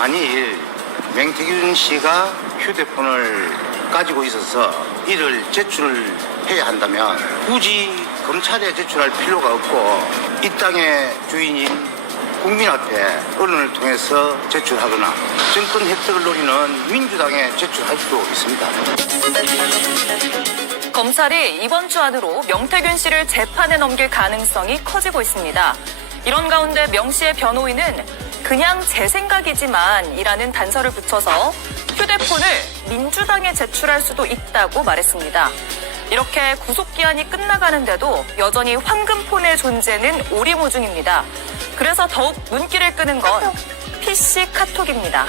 만일 명태균 씨가 휴대폰을 가지고 있어서 이를 제출을 해야 한다면 굳이 검찰에 제출할 필요가 없고 이 땅의 주인인 국민한테 언론을 통해서 제출하거나 정권 획득을 노리는 민주당에 제출할 수도 있습니다. 검찰이 이번 주 안으로 명태균 씨를 재판에 넘길 가능성이 커지고 있습니다. 이런 가운데 명 씨의 변호인은 그냥 제 생각이지만 이라는 단서를 붙여서 휴대폰을 민주당에 제출할 수도 있다고 말했습니다. 이렇게 구속기한이 끝나가는데도 여전히 황금폰의 존재는 오리무중입니다. 그래서 더욱 눈길을 끄는 건 PC 카톡입니다.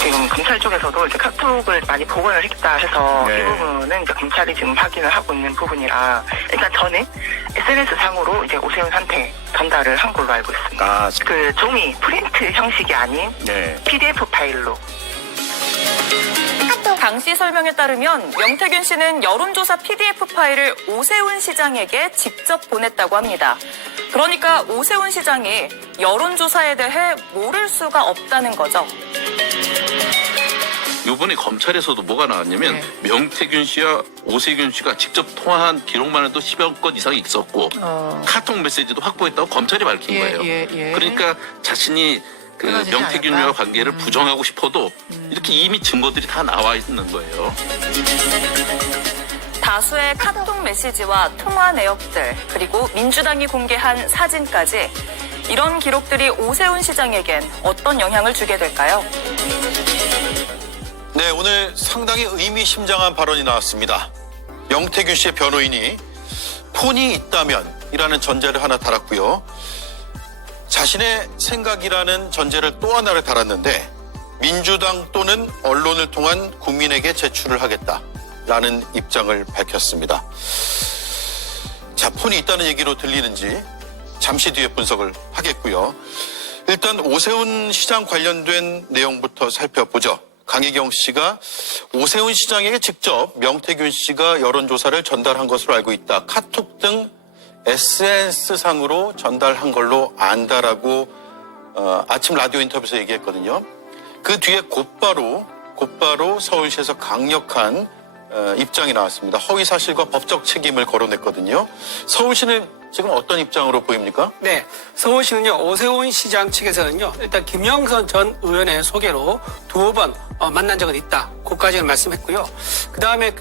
지금 검찰 쪽에서도 이제 카톡을 많이 복원을 했다 해서 이 부분은 이제 검찰이 지금 확인을 하고 있는 부분이라 일단 저는 SNS 상으로 이제 오세훈한테 전달을 한 걸로 알고 있습니다. 그 종이 프린트 형식이 아닌 PDF 파일로. 강 씨 설명에 따르면 명태균 씨는 여론조사 PDF 파일을 오세훈 시장에게 직접 보냈다고 합니다. 그러니까 오세훈 시장이 여론조사에 대해 모를 수가 없다는 거죠. 이번에 검찰에서도 뭐가 나왔냐면 명태균 씨와 오세균 씨가 직접 통화한 기록만 해도 10여 건 이상이 있었고 카톡 메시지도 확보했다고 검찰이 밝힌 거예요. 그러니까 자신이 그 명태균과 관계를 부정하고 싶어도 이렇게 이미 증거들이 다 나와 있는 거예요. 다수의 카톡 메시지와 통화 내역들 그리고 민주당이 공개한 사진까지 이런 기록들이 오세훈 시장에겐 어떤 영향을 주게 될까요? 네, 오늘 상당히 의미심장한 발언이 나왔습니다. 명태균 씨의 변호인이 폰이 있다면 이라는 전제를 하나 달았고요. 자신의 생각이라는 전제를 또 하나를 달았는데 민주당 또는 언론을 통한 국민에게 제출을 하겠다라는 입장을 밝혔습니다. 자, 폰이 있다는 얘기로 들리는지 잠시 뒤에 분석을 하겠고요. 일단 오세훈 시장 관련된 내용부터 살펴보죠. 강희경 씨가 오세훈 시장에게 직접 명태균 씨가 여론조사를 전달한 것으로 알고 있다. 카톡 등 SNS상으로 전달한 걸로 안다라고 아침 라디오 인터뷰에서 얘기했거든요. 그 뒤에 곧바로 서울시에서 강력한 입장이 나왔습니다. 허위사실과 법적 책임을 거론했거든요. 서울시는 지금 어떤 입장으로 보입니까? 네, 서울시는요, 오세훈 시장 측에서는요, 일단 김영선 전 의원의 소개로 두어 번 만난 적은 있다. 그까지는 말씀했고요. 그 다음에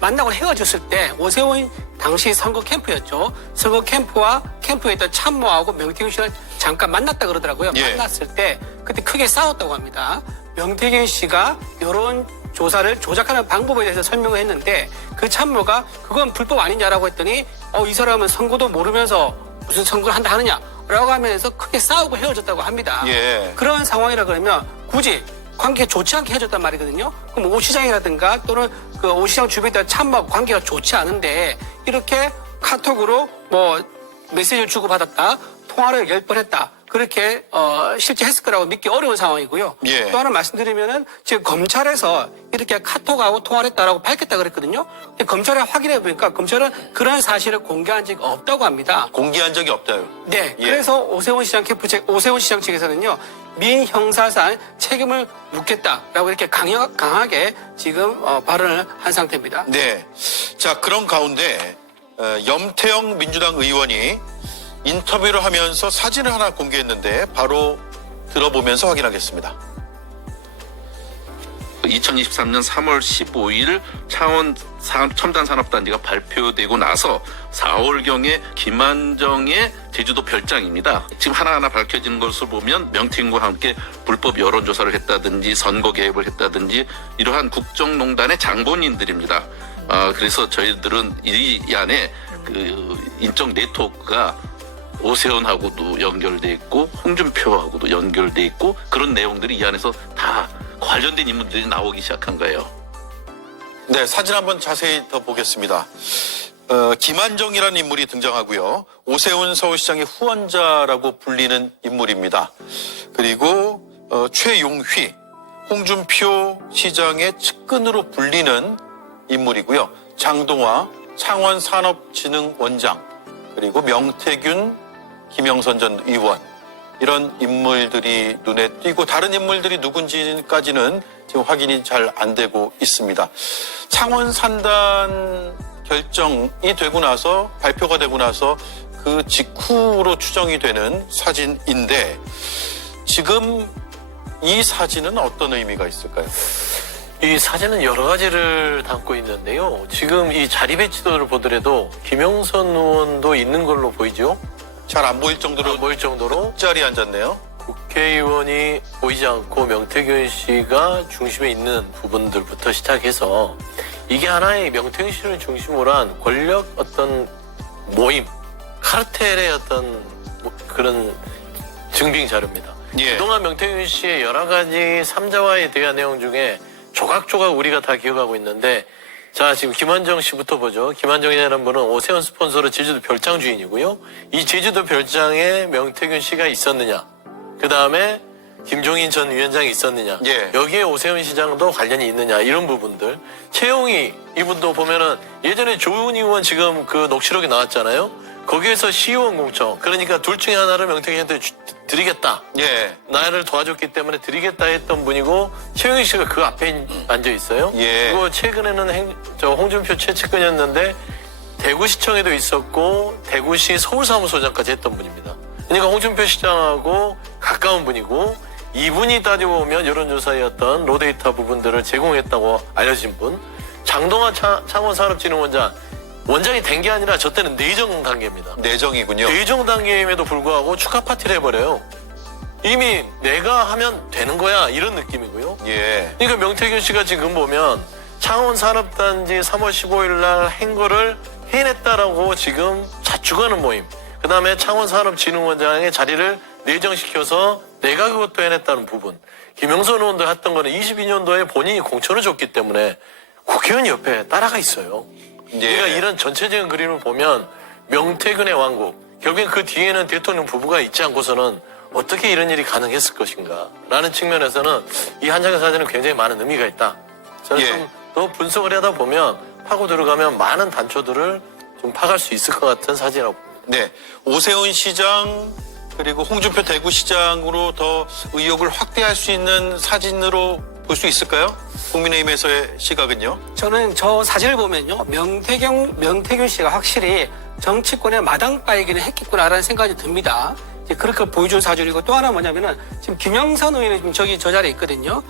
만나고 헤어졌을 때 오세훈 당시 선거 캠프였죠. 선거 캠프와 캠프에 있던 참모하고 명태균 씨는 잠깐 만났다 그러더라고요. 만났을 때 그때 크게 싸웠다고 합니다. 명태균 씨가 이런 조사를 조작하는 방법에 대해서 설명을 했는데 그 참모가 그건 불법 아니냐라고 했더니 이 사람은 선거도 모르면서 무슨 선거를 한다 하느냐라고 하면서 크게 싸우고 헤어졌다고 합니다. 그런 상황이라 그러면 굳이 관계가 좋지 않게 헤어졌단 말이거든요. 그럼 오 시장이라든가 또는 그 오 시장 주변에 있던 참모하고 관계가 좋지 않은데 이렇게 카톡으로 메시지를 주고받았다, 통화를 10번 했다. 그렇게 실제 했을 거라고 믿기 어려운 상황이고요. 또 하나 말씀드리면은 지금 검찰에서 이렇게 카톡하고 통화를 했다라고 밝혔다 그랬거든요. 근데 검찰에 확인해 보니까 검찰은 그런 사실을 공개한 적이 없다고 합니다. 공개한 적이 없다요. 네. 그래서 오세훈 시장 측에서는요. 민형사상 책임을 묻겠다라고 이렇게 강하게 지금 발언을 한 상태입니다. 네. 자, 그런 가운데 염태영 민주당 의원이 인터뷰를 하면서 사진을 하나 공개했는데 바로 들어보면서 확인하겠습니다. 2023년 3월 15일 창원 첨단산업단지가 발표되고 나서 4월경에 김한정의 제주도 별장입니다. 지금 하나하나 밝혀지는 것을 보면 명태균과 함께 불법 여론조사를 했다든지 선거 개입을 했다든지 이러한 국정농단의 장본인들입니다. 그래서 저희들은 이 안에 그 인적 네트워크가 오세훈하고도 연결돼 있고 홍준표하고도 연결돼 있고 그런 내용들이 이 안에서 다 관련된 인물들이 나오기 시작한 거예요. 네, 사진 한번 자세히 더 보겠습니다. 김한정이라는 인물이 등장하고요. 오세훈 서울시장의 후원자라고 불리는 인물입니다. 그리고 최용휘, 홍준표 시장의 측근으로 불리는 인물이고요. 장동화 창원산업진흥원장, 그리고 명태균, 김영선 전 의원, 이런 인물들이 눈에 띄고 다른 인물들이 누군지까지는 지금 확인이 잘 안 되고 있습니다. 창원 산단 결정이 되고 나서 발표가 되고 나서 그 직후로 추정이 되는 사진인데 지금 이 사진은 어떤 의미가 있을까요? 이 사진은 여러 가지를 담고 있는데요. 지금 이 자리 배치도를 보더라도 김영선 의원도 있는 걸로 보이죠? 잘 안 보일 정도로 안 보일 정도로 자리에 앉았네요. 국회의원이 보이지 않고 명태균 씨가 중심에 있는 부분들부터 시작해서 이게 하나의 명태균 씨를 중심으로 한 권력 어떤 모임, 카르텔의 어떤 그런 증빙 자료입니다. 예. 그동안 명태균 씨의 여러 가지 삼자와의 대화 내용 중에 조각조각 우리가 다 기억하고 있는데 자, 지금 김한정 씨부터 보죠. 김한정이라는 분은 오세훈 스폰서로 제주도 별장 주인이고요. 이 제주도 별장에 명태균 씨가 있었느냐. 그 다음에 김종인 전 위원장이 있었느냐. 예. 여기에 오세훈 시장도 관련이 있느냐. 이런 부분들. 최용희 이분도 보면은 예전에 조은희 의원 지금 그 녹취록이 나왔잖아요. 거기에서 시의원 공청. 그러니까 둘 중에 하나를 명태균한테 드리겠다. 예. 나를 도와줬기 때문에 드리겠다 했던 분이고 최영희 씨가 그 앞에 앉아 있어요. 예. 그리고 최근에는 홍준표 최측근이었는데 대구시청에도 있었고 대구시 서울사무소장까지 했던 분입니다. 그러니까 홍준표 시장하고 가까운 분이고 이분이 따지고 보면 여론조사의 로데이터 부분들을 제공했다고 알려진 분. 장동환 창원산업진흥원장 원장이 된 게 아니라 저 때는 내정 단계입니다. 내정이군요. 내정 단계임에도 불구하고 축하 파티를 해버려요. 이미 내가 하면 되는 거야 이런 느낌이고요. 예. 그러니까 명태균 씨가 지금 보면 창원산업단지 3월 15일 날 행거를 해냈다라고 지금 자축하는 모임. 그 다음에 창원산업진흥원장의 자리를 내정시켜서 내가 그것도 해냈다는 부분. 김영선 의원도 했던 거는 22년도에 본인이 공천을 줬기 때문에 국회의원 옆에 따라가 있어요. 예. 그러니까 이런 전체적인 그림을 보면 명태균의 왕국, 결국엔 그 뒤에는 대통령 부부가 있지 않고서는 어떻게 이런 일이 가능했을 것인가 라는 측면에서는 이 한 장의 사진은 굉장히 많은 의미가 있다. 저는 예. 좀 더 분석을 하다 보면 파고 들어가면 많은 단초들을 좀 파갈 수 있을 것 같은 사진이라고 봅니다. 네. 오세훈 시장 그리고 홍준표 대구시장으로 더 의혹을 확대할 수 있는 사진으로 볼 수 있을까요? 국민의힘에서의 시각은요? 저는 저 사진을 보면요. 명태균 씨가 확실히 정치권의 마당바이기는 했겠구나라는 생각이 듭니다. 이제 그렇게 보여준 사진이고 또 하나 뭐냐면은 지금 김영선 의원이 지금 저 자리에 있거든요.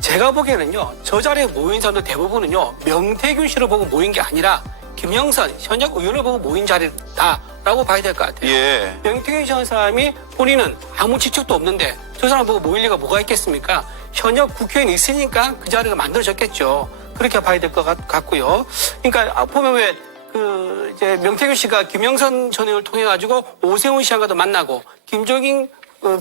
제가 보기에는요. 저 자리에 모인 사람들 대부분은요. 명태균 씨를 보고 모인 게 아니라 김영선 현역 의원을 보고 모인 자리다라고 봐야 될 것 같아요. 예. 명태균 씨 한 사람이 본인은 아무 지적도 없는데 저 사람 보고 모일 리가 뭐가 있겠습니까? 현역 국회의원이 있으니까 그 자리가 만들어졌겠죠. 그렇게 봐야 될 것 같고요. 그러니까 보면 왜 이제 명태균 씨가 김영선 전 의원을 통해 가지고 오세훈 시장과도 만나고 김종인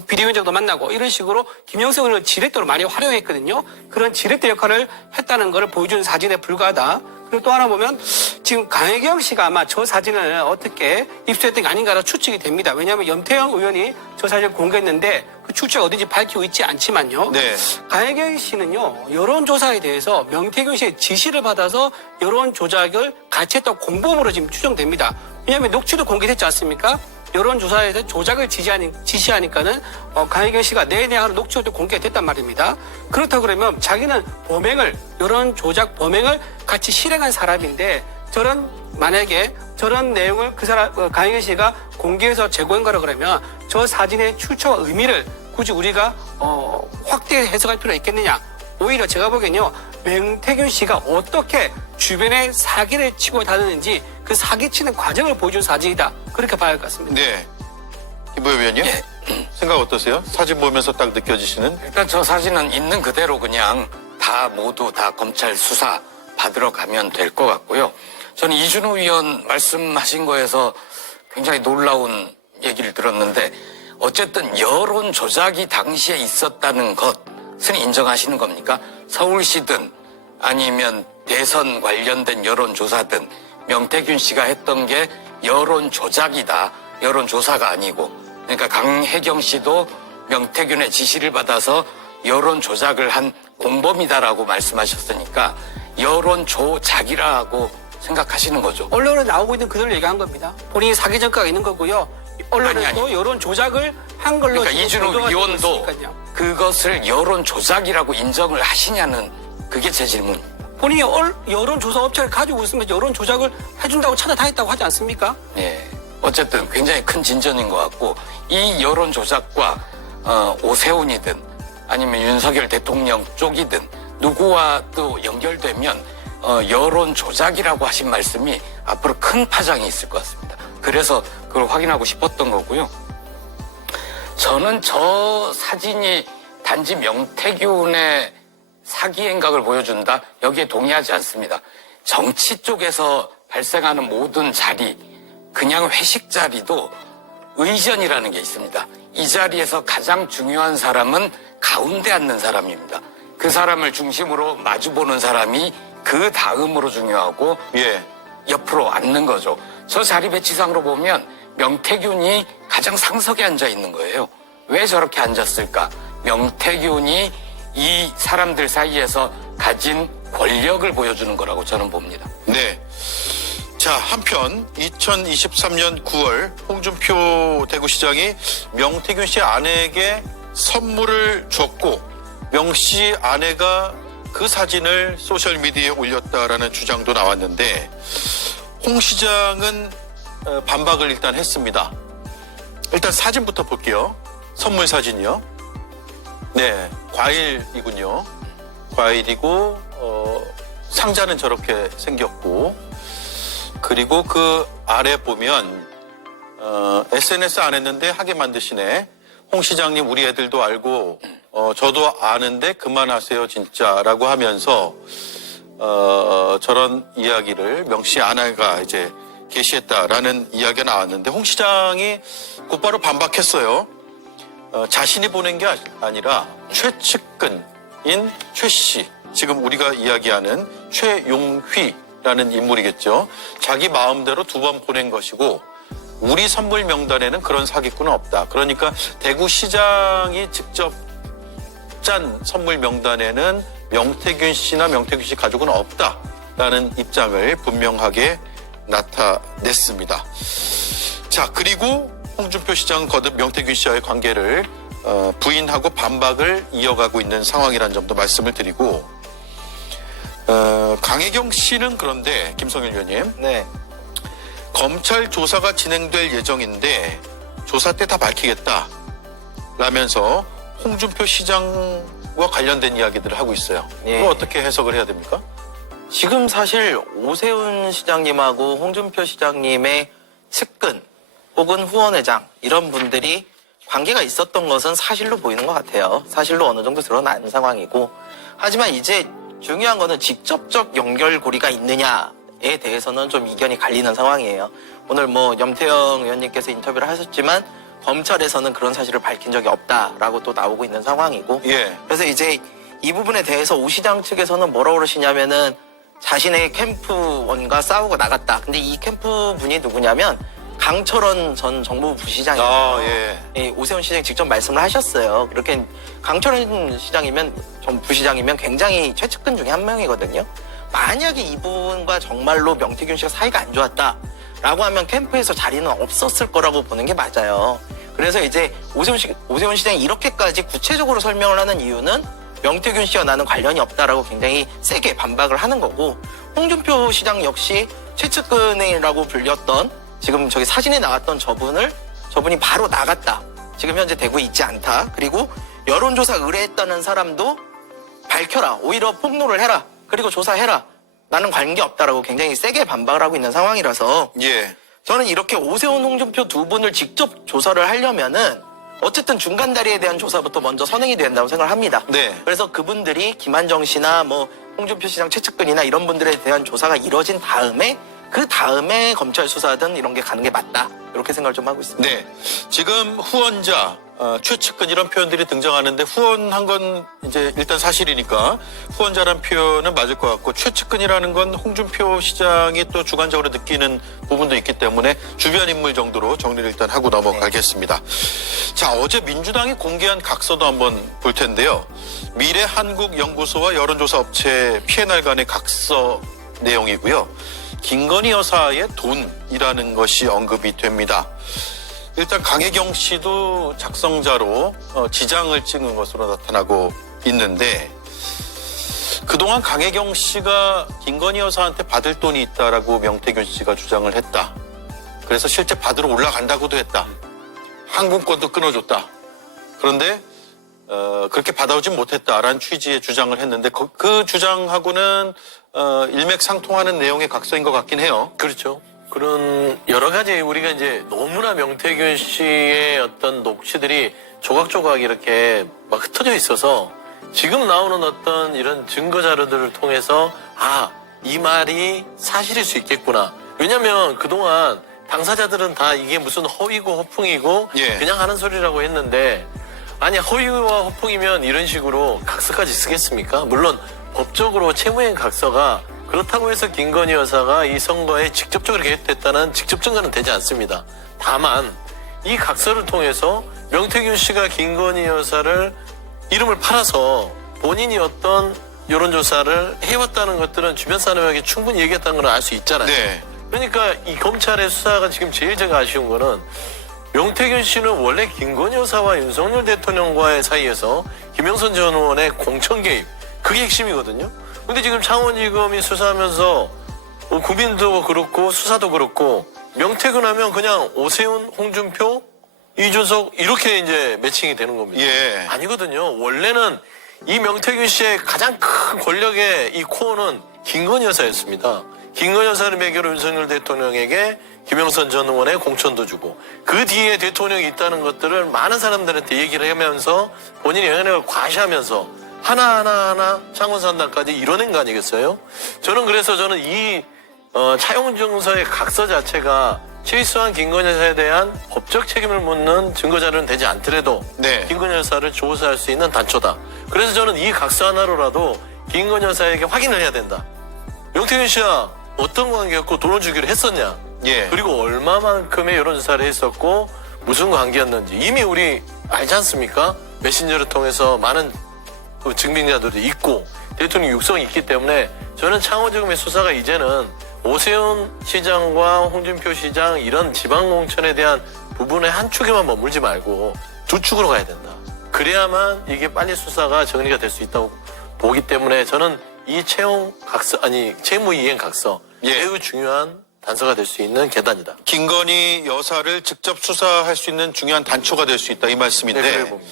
비대위원장도 만나고 이런 식으로 김영선 의원을 지렛대로 많이 활용했거든요. 그런 지렛대 역할을 했다는 것을 보여주는 사진에 불과하다. 그리고 또 하나 보면 지금 강혜경 씨가 아마 저 사진을 어떻게 입수했던 게 아닌가라 추측이 됩니다. 왜냐하면 염태영 의원이 저 사진을 공개했는데 그 출처가 어딘지 밝히고 있지 않지만요. 네. 강혜경 씨는요. 여론조사에 대해서 명태균 씨의 지시를 받아서 여론조작을 같이 했던 공범으로 지금 추정됩니다. 왜냐하면 녹취도 공개됐지 않습니까? 여론조사에서 조작을 지시하니까는 강혜경 씨가 내내 하는 녹취도 공개됐단 말입니다. 그렇다고 그러면 자기는 여론조작 범행을 같이 실행한 사람인데 만약에 저런 내용을 강혜경 씨가 공개해서 제공한 거라 그러면 저 사진의 출처와 의미를 굳이 우리가 확대 해석할 필요가 있겠느냐. 오히려 제가 보기엔요. 명태균 씨가 어떻게 주변에 사기를 치고 다니는지 그 사기치는 과정을 보여준 사진이다. 그렇게 봐야 할 것 같습니다. 네. 김보엽 의원님? 예. 생각 어떠세요? 사진 보면서 딱 느껴지시는? 일단 저 사진은 있는 그대로 그냥 모두 다 검찰 수사 받으러 가면 될 것 같고요. 저는 이준호 의원 말씀하신 거에서 굉장히 놀라운 얘기를 들었는데 어쨌든 여론 조작이 당시에 있었다는 것은 인정하시는 겁니까? 서울시든 아니면 대선 관련된 여론조사든 명태균 씨가 했던 게 여론 조작이다. 여론 조사가 아니고. 그러니까 강혜경 씨도 명태균의 지시를 받아서 여론 조작을 한 공범이다라고 말씀하셨으니까 여론 조작이라고 생각하시는 거죠. 언론에 나오고 있는 그대로 얘기한 겁니다. 본인이 사기 전과가 있는 거고요. 언론에도 여론 조작을 한 걸로 그러니까 지금 이준호 보도가 되고 위원도 있으니까요. 그것을 여론 조작이라고 인정을 하시냐는 그게 제 질문입니다. 본인이 여론조사 업체를 가지고 있으면 여론 조작을 해준다고 찾아다녔다고 하지 않습니까? 예. 어쨌든 굉장히 큰 진전인 것 같고 이 여론 조작과 오세훈이든 아니면 윤석열 대통령 쪽이든 누구와 또 연결되면 여론 조작이라고 하신 말씀이 앞으로 큰 파장이 있을 것 같습니다. 그래서 그걸 확인하고 싶었던 거고요. 저는 저 사진이 단지 명태균의 사기 행각을 보여준다? 여기에 동의하지 않습니다. 정치 쪽에서 발생하는 모든 자리, 그냥 회식 자리도 의전이라는 게 있습니다. 이 자리에서 가장 중요한 사람은 가운데 앉는 사람입니다. 그 사람을 중심으로 마주보는 사람이 그 다음으로 중요하고 예. 옆으로 앉는 거죠. 저 자리 배치상으로 보면 명태균이 가장 상석에 앉아 있는 거예요. 왜 저렇게 앉았을까? 명태균이 이 사람들 사이에서 가진 권력을 보여주는 거라고 저는 봅니다. 네. 자, 한편 2023년 9월 홍준표 대구시장이 명태균 씨 아내에게 선물을 줬고 명 씨 아내가 그 사진을 소셜미디어에 올렸다라는 주장도 나왔는데 홍 시장은 반박을 일단 했습니다. 일단 사진부터 볼게요. 선물 사진이요. 네, 과일이군요. 과일이고 상자는 저렇게 생겼고 그리고 그 아래 보면 SNS 안 했는데 하게 만드시네. 홍 시장님 우리 애들도 알고 저도 아는데 그만하세요 진짜라고 하면서 저런 이야기를 명씨 아내가 이제 게시했다라는 이야기가 나왔는데 홍 시장이 곧바로 반박했어요. 자신이 보낸 게 아니라 최측근인 최 씨, 지금 우리가 이야기하는 최용휘라는 인물이겠죠. 자기 마음대로 2번 보낸 것이고 우리 선물 명단에는 그런 사기꾼은 없다. 그러니까 대구시장이 직접 짠 선물 명단에는 명태균 씨나 명태균 씨 가족은 없다라는 입장을 분명하게 나타냈습니다. 자, 그리고 홍준표 시장은 거듭 명태균 씨와의 관계를 부인하고 반박을 이어가고 있는 상황이라는 점도 말씀을 드리고 강혜경 씨는 그런데 김성일 의원님, 네. 검찰 조사가 진행될 예정인데 조사 때 다 밝히겠다 라면서 홍준표 시장과 관련된 이야기들을 하고 있어요. 예. 이거 어떻게 해석을 해야 됩니까? 지금 사실 오세훈 시장님하고 홍준표 시장님의 측근 혹은 후원회장 이런 분들이 관계가 있었던 것은 사실로 보이는 것 같아요. 사실로 어느 정도 드러난 상황이고 하지만 이제 중요한 거는 직접적 연결고리가 있느냐에 대해서는 좀 이견이 갈리는 상황이에요. 오늘 염태영 의원님께서 인터뷰를 하셨지만 검찰에서는 그런 사실을 밝힌 적이 없다라고 또 나오고 있는 상황이고 예. 그래서 이제 이 부분에 대해서 오 시장 측에서는 뭐라고 그러시냐면은 자신의 캠프원과 싸우고 나갔다. 근데 이 캠프분이 누구냐면 강철원 전 정무부 부시장이에요. 아, 예. 예, 오세훈 시장이 직접 말씀을 하셨어요. 그렇게 강철원 시장이면 전 부시장이면 굉장히 최측근 중에 한 명이거든요. 만약에 이분과 정말로 명태균 씨가 사이가 안 좋았다라고 하면 캠프에서 자리는 없었을 거라고 보는 게 맞아요. 그래서 이제 오세훈 시장이 이렇게까지 구체적으로 설명을 하는 이유는 명태균 씨와 나는 관련이 없다라고 굉장히 세게 반박을 하는 거고 홍준표 시장 역시 최측근이라고 불렸던 지금 저기 사진에 나왔던 저분이 바로 나갔다. 지금 현재 대구에 있지 않다. 그리고 여론조사 의뢰했다는 사람도 밝혀라. 오히려 폭로를 해라. 그리고 조사해라. 나는 관계없다라고 굉장히 세게 반박을 하고 있는 상황이라서 예. 저는 이렇게 오세훈, 홍준표 두 분을 직접 조사를 하려면은 어쨌든 중간 다리에 대한 조사부터 먼저 선행이 된다고 생각을 합니다. 네. 그래서 그분들이 김한정 씨나 홍준표 시장 최측근이나 이런 분들에 대한 조사가 이뤄진 다음에 그 다음에 검찰 수사든 이런 게 가는 게 맞다. 이렇게 생각을 좀 하고 있습니다. 네. 지금 후원자, 최측근 이런 표현들이 등장하는데 후원한 건 이제 일단 사실이니까 후원자란 표현은 맞을 것 같고 최측근이라는 건 홍준표 시장이 또 주관적으로 느끼는 부분도 있기 때문에 주변 인물 정도로 정리를 일단 하고 넘어가겠습니다. 자, 어제 민주당이 공개한 각서도 한번 볼 텐데요. 미래한국연구소와 여론조사 업체 P&R 간의 각서 내용이고요. 김건희 여사의 돈이라는 것이 언급이 됩니다. 일단 강혜경 씨도 작성자로 지장을 찍은 것으로 나타나고 있는데 그동안 강혜경 씨가 김건희 여사한테 받을 돈이 있다라고 명태균 씨가 주장을 했다. 그래서 실제 받으러 올라간다고도 했다. 항공권도 끊어줬다. 그런데 그렇게 받아오진 못했다라는 취지의 주장을 했는데 그 주장하고는 일맥상통하는 내용의 각서인 것 같긴 해요. 그렇죠. 그런 여러 가지 우리가 이제 너무나 명태균 씨의 어떤 녹취들이 조각조각 이렇게 막 흩어져 있어서 지금 나오는 어떤 이런 증거 자료들을 통해서 이 말이 사실일 수 있겠구나. 왜냐면 그동안 당사자들은 다 이게 무슨 허위고 허풍이고 예. 그냥 하는 소리라고 했는데 아니 허위와 허풍이면 이런 식으로 각서까지 쓰겠습니까? 물론 법적으로 채무행 각서가 그렇다고 해서 김건희 여사가 이 선거에 직접적으로 개입됐다는 직접 증거는 되지 않습니다. 다만 이 각서를 통해서 명태균 씨가 김건희 여사를 이름을 팔아서 본인이 어떤 여론조사를 해왔다는 것들은 주변 사람에게 충분히 얘기했다는 걸 알 수 있잖아요. 네. 그러니까 이 검찰의 수사가 지금 제일 제가 아쉬운 거는 명태균 씨는 원래 김건희 여사와 윤석열 대통령과의 사이에서 김영선 전 의원의 공천 개입 그게 핵심이거든요. 근데 지금 창원지검이 수사하면서 국민도 그렇고 수사도 그렇고 명태균 하면 그냥 오세훈, 홍준표, 이준석 이렇게 이제 매칭이 되는 겁니다. 예. 아니거든요. 원래는 이 명태균 씨의 가장 큰 권력의 이 코어는 김건희 여사였습니다. 김건희 여사를 매개로 윤석열 대통령에게 김영선 전 의원의 공천도 주고 그 뒤에 대통령이 있다는 것들을 많은 사람들한테 얘기를 하면서 본인의 영향력을 과시하면서 하나하나 창원산단까지 이뤄낸 거 아니겠어요? 저는 이 차용증서의 각서 자체가 최소한 김건희 여사에 대한 법적 책임을 묻는 증거 자료는 되지 않더라도 네. 김건희 여사를 조사할 수 있는 단초다. 그래서 저는 이 각서 하나로라도 김건희 여사에게 확인을 해야 된다. 명태균 씨와 어떤 관계였고 돈을 주기로 했었냐? 예. 그리고 얼마만큼의 여론조사를 했었고 무슨 관계였는지 이미 우리 알지 않습니까? 메신저를 통해서 많은 그 증빙자들이 있고 대통령 육성이 있기 때문에 저는 창원지검의 수사가 이제는 오세훈 시장과 홍준표 시장 이런 지방공천에 대한 부분의 한 축에만 머물지 말고 두 축으로 가야 된다. 그래야만 이게 빨리 수사가 정리가 될 수 있다고 보기 때문에 저는 이 채무이행 각서 예. 매우 중요한 단서가 될 수 있는 계단이다. 김건희 여사를 직접 수사할 수 있는 중요한 단초가 될 수 있다 이 말씀인데 네, 그래 봅니다.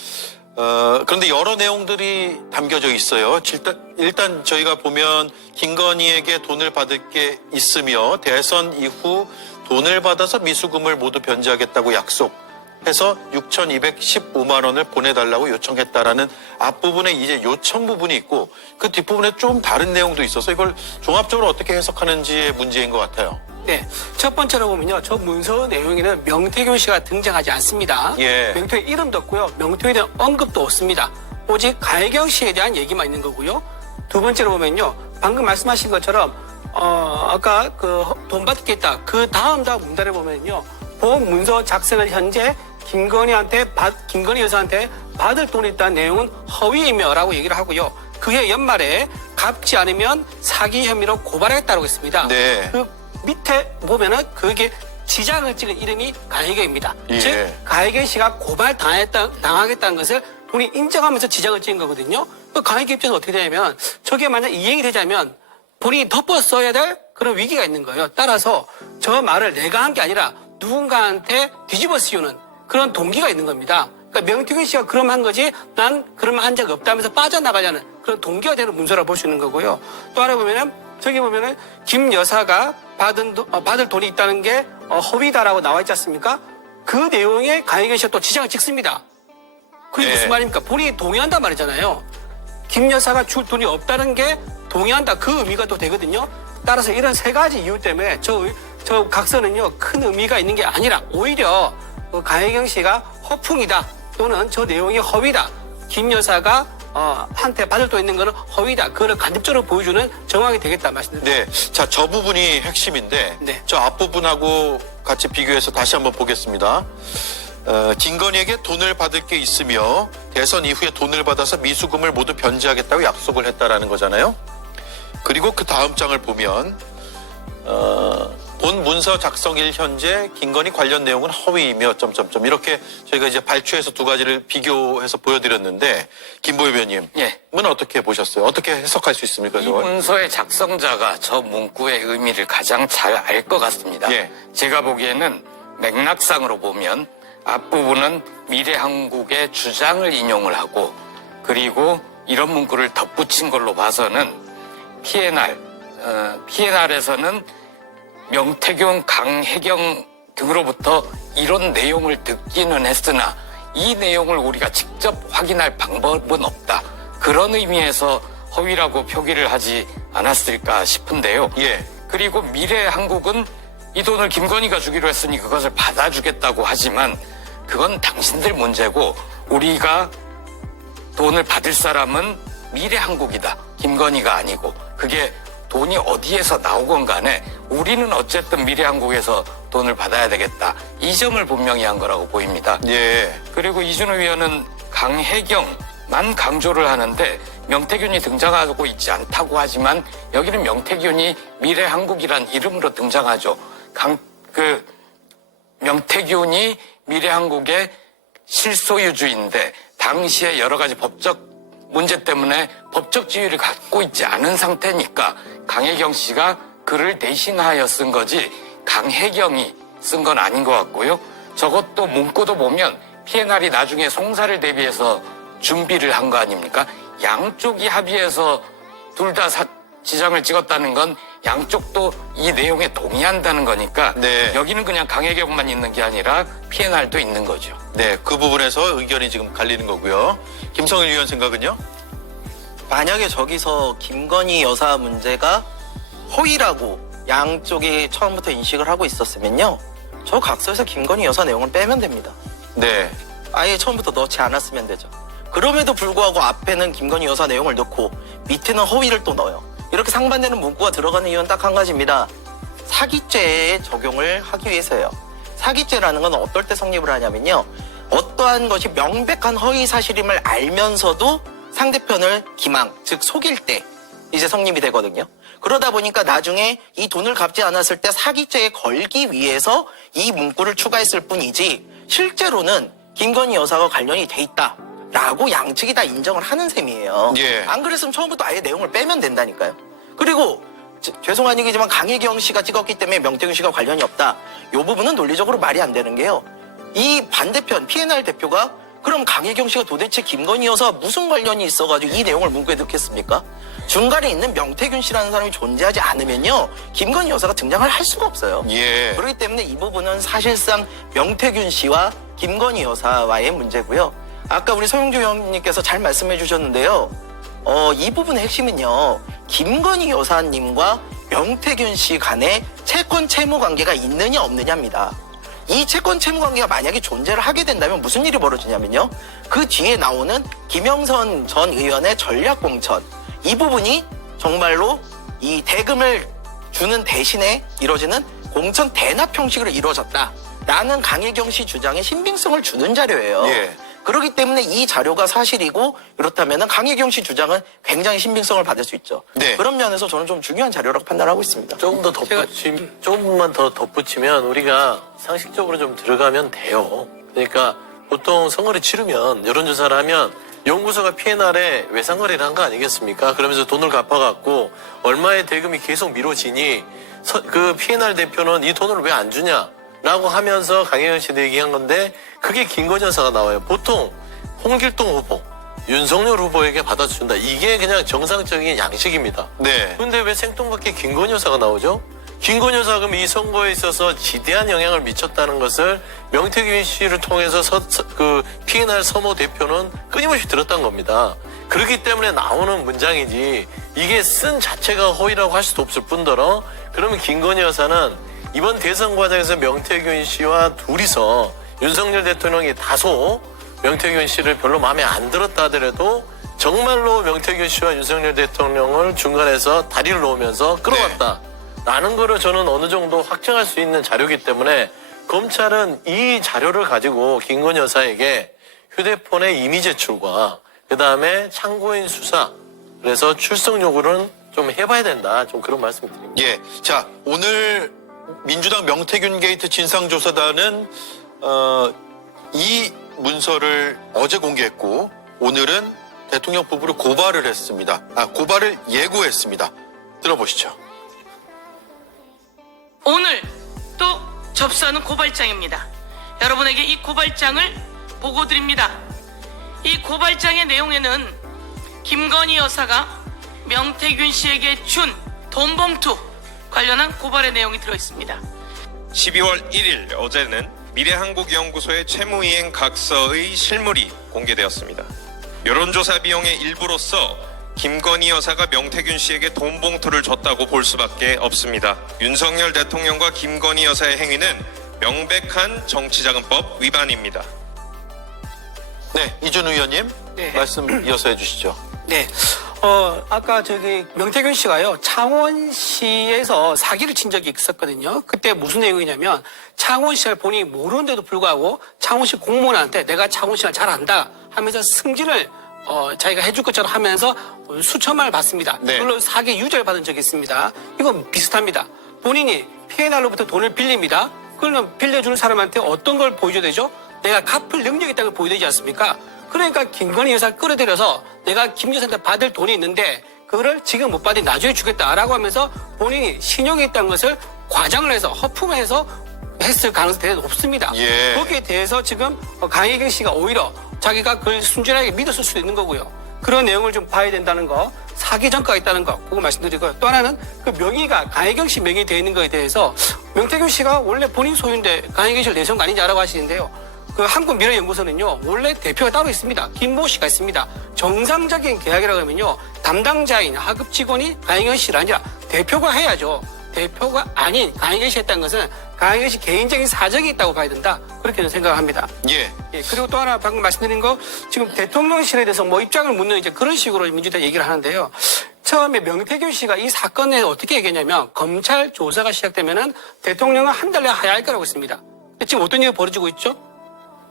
그런데 여러 내용들이 담겨져 있어요. 일단 저희가 보면 김건희에게 돈을 받을 게 있으며 대선 이후 돈을 받아서 미수금을 모두 변제하겠다고 약속해서 6,215만 원을 보내달라고 요청했다라는 앞부분에 이제 요청 부분이 있고 그 뒷부분에 좀 다른 내용도 있어서 이걸 종합적으로 어떻게 해석하는지의 문제인 것 같아요. 네, 첫 번째로 보면요, 저 문서 내용에는 명태균 씨가 등장하지 않습니다. 예. 명태균 이름도 없고요, 명태균에 대한 언급도 없습니다. 오직 가혜경 씨에 대한 얘기만 있는 거고요. 두 번째로 보면요, 방금 말씀하신 것처럼 아까 그 돈 받을 게 있다. 그 다음 문단에 보면요, 본 문서 작성을 현재 김건희 여사한테 받을 돈이 있다는 내용은 허위이며라고 얘기를 하고요. 그해 연말에 갚지 않으면 사기 혐의로 고발하겠다고 했습니다. 네. 그 밑에 보면은 그게 지장을 찍은 이름이 가혜경입니다. 예. 즉 가혜경 씨가 고발 당하겠다는 것을 본인이 인정하면서 지장을 찍은 거거든요. 그 가혜경 입장에서 어떻게 되냐면 저게 만약 이행이 되자면 본인이 덮어 써야 될 그런 위기가 있는 거예요. 따라서 저 말을 내가 한 게 아니라 누군가한테 뒤집어 씌우는 그런 동기가 있는 겁니다. 그러니까 명태균 씨가 그럼 한 거지 난 그럼 한 적 없다면서 빠져나가려는 그런 동기가 되는 문서라고 볼 수 있는 거고요. 또 하나 보면은 저기 보면은 김 여사가 받을 돈이 있다는 게 허위다라고 나와 있지 않습니까? 그 내용에 가혜경 씨가 또 지장을 찍습니다. 그게 네. 무슨 말입니까? 본인이 동의한단 말이잖아요. 김 여사가 줄 돈이 없다는 게 동의한다. 그 의미가 또 되거든요. 따라서 이런 세 가지 이유 때문에 저 각서는요, 큰 의미가 있는 게 아니라 오히려 가혜경 씨가 허풍이다. 또는 저 내용이 허위다. 김 여사가 한테 받을 돈 있는 거는 허위다. 그거를 간접적으로 보여주는 정황이 되겠다 말씀드립니다. 네, 자, 저 부분이 핵심인데 네. 저 앞부분하고 같이 비교해서 다시 한번 보겠습니다. 김건희에게 돈을 받을 게 있으며 대선 이후에 돈을 받아서 미수금을 모두 변제하겠다고 약속을 했다라는 거잖아요. 그리고 그 다음 장을 보면 본 문서 작성일 현재 김건희 관련 내용은 허위이며 점점점 이렇게 저희가 이제 발췌해서 두 가지를 비교해서 보여드렸는데 김보희 의원님은 예. 어떻게 보셨어요? 어떻게 해석할 수 있습니까? 이 저걸? 문서의 작성자가 저 문구의 의미를 가장 잘 알 것 같습니다. 예. 제가 보기에는 맥락상으로 보면 앞부분은 미래한국의 주장을 인용을 하고 그리고 이런 문구를 덧붙인 걸로 봐서는 PNR에서는 명태균, 강혜경 등으로부터 이런 내용을 듣기는 했으나 이 내용을 우리가 직접 확인할 방법은 없다. 그런 의미에서 허위라고 표기를 하지 않았을까 싶은데요. 예. 그리고 미래한국은 이 돈을 김건희가 주기로 했으니 그것을 받아주겠다고 하지만 그건 당신들 문제고 우리가 돈을 받을 사람은 미래한국이다. 김건희가 아니고 그게 돈이 어디에서 나오건 간에 우리는 어쨌든 미래한국에서 돈을 받아야 되겠다. 이 점을 분명히 한 거라고 보입니다. 예. 그리고 이준호 위원은 강혜경만 강조를 하는데 명태균이 등장하고 있지 않다고 하지만 여기는 명태균이 미래한국이란 이름으로 등장하죠. 명태균이 미래한국의 실소유주인데 당시에 여러 가지 법적 문제 때문에 법적 지위를 갖고 있지 않은 상태니까 강혜경 씨가 글을 대신하여 쓴 거지 강혜경이 쓴 건 아닌 것 같고요. 저것도 문구도 보면 PNR이 나중에 송사를 대비해서 준비를 한 거 아닙니까? 양쪽이 합의해서 둘 다 지장을 찍었다는 건 양쪽도 이 내용에 동의한다는 거니까 네. 여기는 그냥 강혜경만 있는 게 아니라 PNR도 있는 거죠. 네, 그 부분에서 의견이 지금 갈리는 거고요. 김성일 위원 생각은요? 만약에 저기서 김건희 여사 문제가 허위라고 양쪽이 처음부터 인식을 하고 있었으면요. 저 각서에서 김건희 여사 내용을 빼면 됩니다. 네. 아예 처음부터 넣지 않았으면 되죠. 그럼에도 불구하고 앞에는 김건희 여사 내용을 넣고 밑에는 허위를 또 넣어요. 이렇게 상반되는 문구가 들어가는 이유는 딱 한 가지입니다. 사기죄에 적용을 하기 위해서예요. 사기죄라는 건 어떨 때 성립을 하냐면요. 어떠한 것이 명백한 허위 사실임을 알면서도 상대편을 기망, 즉 속일 때 이제 성립이 되거든요. 그러다 보니까 나중에 이 돈을 갚지 않았을 때 사기죄에 걸기 위해서 이 문구를 추가했을 뿐이지 실제로는 김건희 여사가 관련이 돼 있다라고 양측이 다 인정을 하는 셈이에요. 예. 안 그랬으면 처음부터 아예 내용을 빼면 된다니까요. 그리고 죄송한 얘기지만 강혜경 씨가 찍었기 때문에 명태균 씨가 관련이 없다. 이 부분은 논리적으로 말이 안 되는 게요. 이 반대편 PNR 대표가 그럼 강혜경 씨가 도대체 김건희 여사와 무슨 관련이 있어가지고 이 내용을 문구에 넣겠습니까? 중간에 있는 명태균 씨라는 사람이 존재하지 않으면요. 김건희 여사가 등장을 할 수가 없어요. 예. 그렇기 때문에 이 부분은 사실상 명태균 씨와 김건희 여사와의 문제고요. 아까 우리 서영주 의원님께서 잘 말씀해 주셨는데요. 이 부분의 핵심은요. 김건희 여사님과 명태균 씨 간에 채권 채무 관계가 있느냐 없느냐입니다. 이 채권 채무 관계가 만약에 존재를 하게 된다면 무슨 일이 벌어지냐면요. 그 뒤에 나오는 김영선 전 의원의 전략 공천. 이 부분이 정말로 이 대금을 주는 대신에 이루어지는 공천 대납 형식으로 이루어졌다라는 강혜경 씨 주장에 신빙성을 주는 자료예요. 예. 그렇기 때문에 이 자료가 사실이고 그렇다면 강혜경 씨 주장은 굉장히 신빙성을 받을 수 있죠. 네. 그런 면에서 저는 좀 중요한 자료라고 판단하고 있습니다. 조금만 더 덧붙이면 우리가 상식적으로 좀 들어가면 돼요. 그러니까 보통 선거를 치르면 여론조사를 하면 연구소가 PNR에 외상거래를 한 거 아니겠습니까? 그러면서 돈을 갚아갖고 얼마의 대금이 계속 미뤄지니 그 PNR 대표는 이 돈을 왜 안 주냐? 라고 하면서 강혜경 씨도 얘기한 건데 그게 김건희 여사가 나와요. 보통 홍길동 후보, 윤석열 후보에게 받아준다. 이게 그냥 정상적인 양식입니다. 네. 근데 왜 생뚱맞게 김건희 여사가 나오죠? 김건희 여사가 그럼 이 선거에 있어서 지대한 영향을 미쳤다는 것을 명태균 씨를 통해서 그 PNR 서모 대표는 끊임없이 들었던 겁니다. 그렇기 때문에 나오는 문장이지 이게 쓴 자체가 허위라고 할 수도 없을 뿐더러 그러면 김건희 여사는 이번 대선 과정에서 명태균 씨와 둘이서 윤석열 대통령이 다소 명태균 씨를 별로 마음에 안 들었다 하더라도 정말로 명태균 씨와 윤석열 대통령을 중간에서 다리를 놓으면서 끌어왔다. 라는 거를 저는 어느 정도 확정할 수 있는 자료이기 때문에 검찰은 이 자료를 가지고 김건희 여사에게 휴대폰의 이미 제출과 그다음에 참고인 수사 그래서 출석 요구는 좀 해봐야 된다. 좀 그런 말씀을 드립니다. 예. 자, 오늘 민주당 명태균 게이트 진상조사단은 이 문서를 어제 공개했고 오늘은 대통령 부부를 고발을 했습니다. 고발을 예고했습니다. 들어보시죠. 오늘 또 접수하는 고발장입니다. 여러분에게 이 고발장을 보고드립니다. 이 고발장의 내용에는 김건희 여사가 명태균 씨에게 준 돈봉투 관련한 고발의 내용이 들어있습니다. 12월 1일 어제는 미래한국연구소의 채무이행 각서의 실물이 공개되었습니다. 여론조사 비용의 일부로서 김건희 여사가 명태균 씨에게 돈 봉투를 줬다고 볼 수밖에 없습니다. 윤석열 대통령과 김건희 여사의 행위는 명백한 정치자금법 위반입니다. 네, 이준우 의원님 네. 말씀 이어서 해주시죠. 네. 아까 명태균 씨가요, 창원시에서 사기를 친 적이 있었거든요. 그때 무슨 내용이냐면, 창원시를 본인이 모르는데도 불구하고 창원시 공무원한테 내가 창원시를 잘 안다 하면서 승진을 자기가 해줄 것처럼 하면서 수천만을 받습니다. 네. 물론 사기 유죄를 받은 적이 있습니다. 이건 비슷합니다. 본인이 피해자로부터 돈을 빌립니다. 그러면 빌려주는 사람한테 어떤 걸 보여줘야 되죠? 내가 갚을 능력이 있다는 걸 보여야 되지 않습니까? 그러니까 김건희 여사를 끌어들여서 내가 김 여사한테 받을 돈이 있는데 그거를 지금 못 받으니 나중에 주겠다라고 하면서 본인이 신용이 있다는 것을 과장을 해서 허풍을 해서 했을 가능성이 대단히 높습니다. 예. 거기에 대해서 지금 강혜경 씨가 오히려 자기가 그걸 순진하게 믿었을 수도 있는 거고요. 그런 내용을 좀 봐야 된다는 거, 사기 전과가 있다는 거, 그거 말씀드리고요. 또 하나는 그 명의가 강혜경 씨 명의에 되어 있는 거에 대해서 명태균 씨가 원래 본인 소유인데 강혜경 씨를 내세운 거 아니냐라고 하시는데요. 그 한국미래연구소는요, 원래 대표가 따로 있습니다. 김모 씨가 있습니다. 정상적인 계약이라고 하면요, 담당자인 하급 직원이 강혜경 씨가 아니라 대표가 해야죠. 대표가 아닌 강혜경 씨 했다는 것은 강혜경 씨 개인적인 사정이 있다고 봐야 된다. 그렇게 저는 생각을 합니다. 예. 예, 그리고 또 하나 방금 말씀드린 거, 지금 대통령실에 대해서 뭐 입장을 묻는 이제 그런 식으로 민주당 얘기를 하는데요. 처음에 명태균 씨가 이 사건에 어떻게 얘기했냐면, 검찰 조사가 시작되면은 대통령은 한 달 내에 하야할 거라고 했습니다. 근데 지금 어떤 일이 벌어지고 있죠?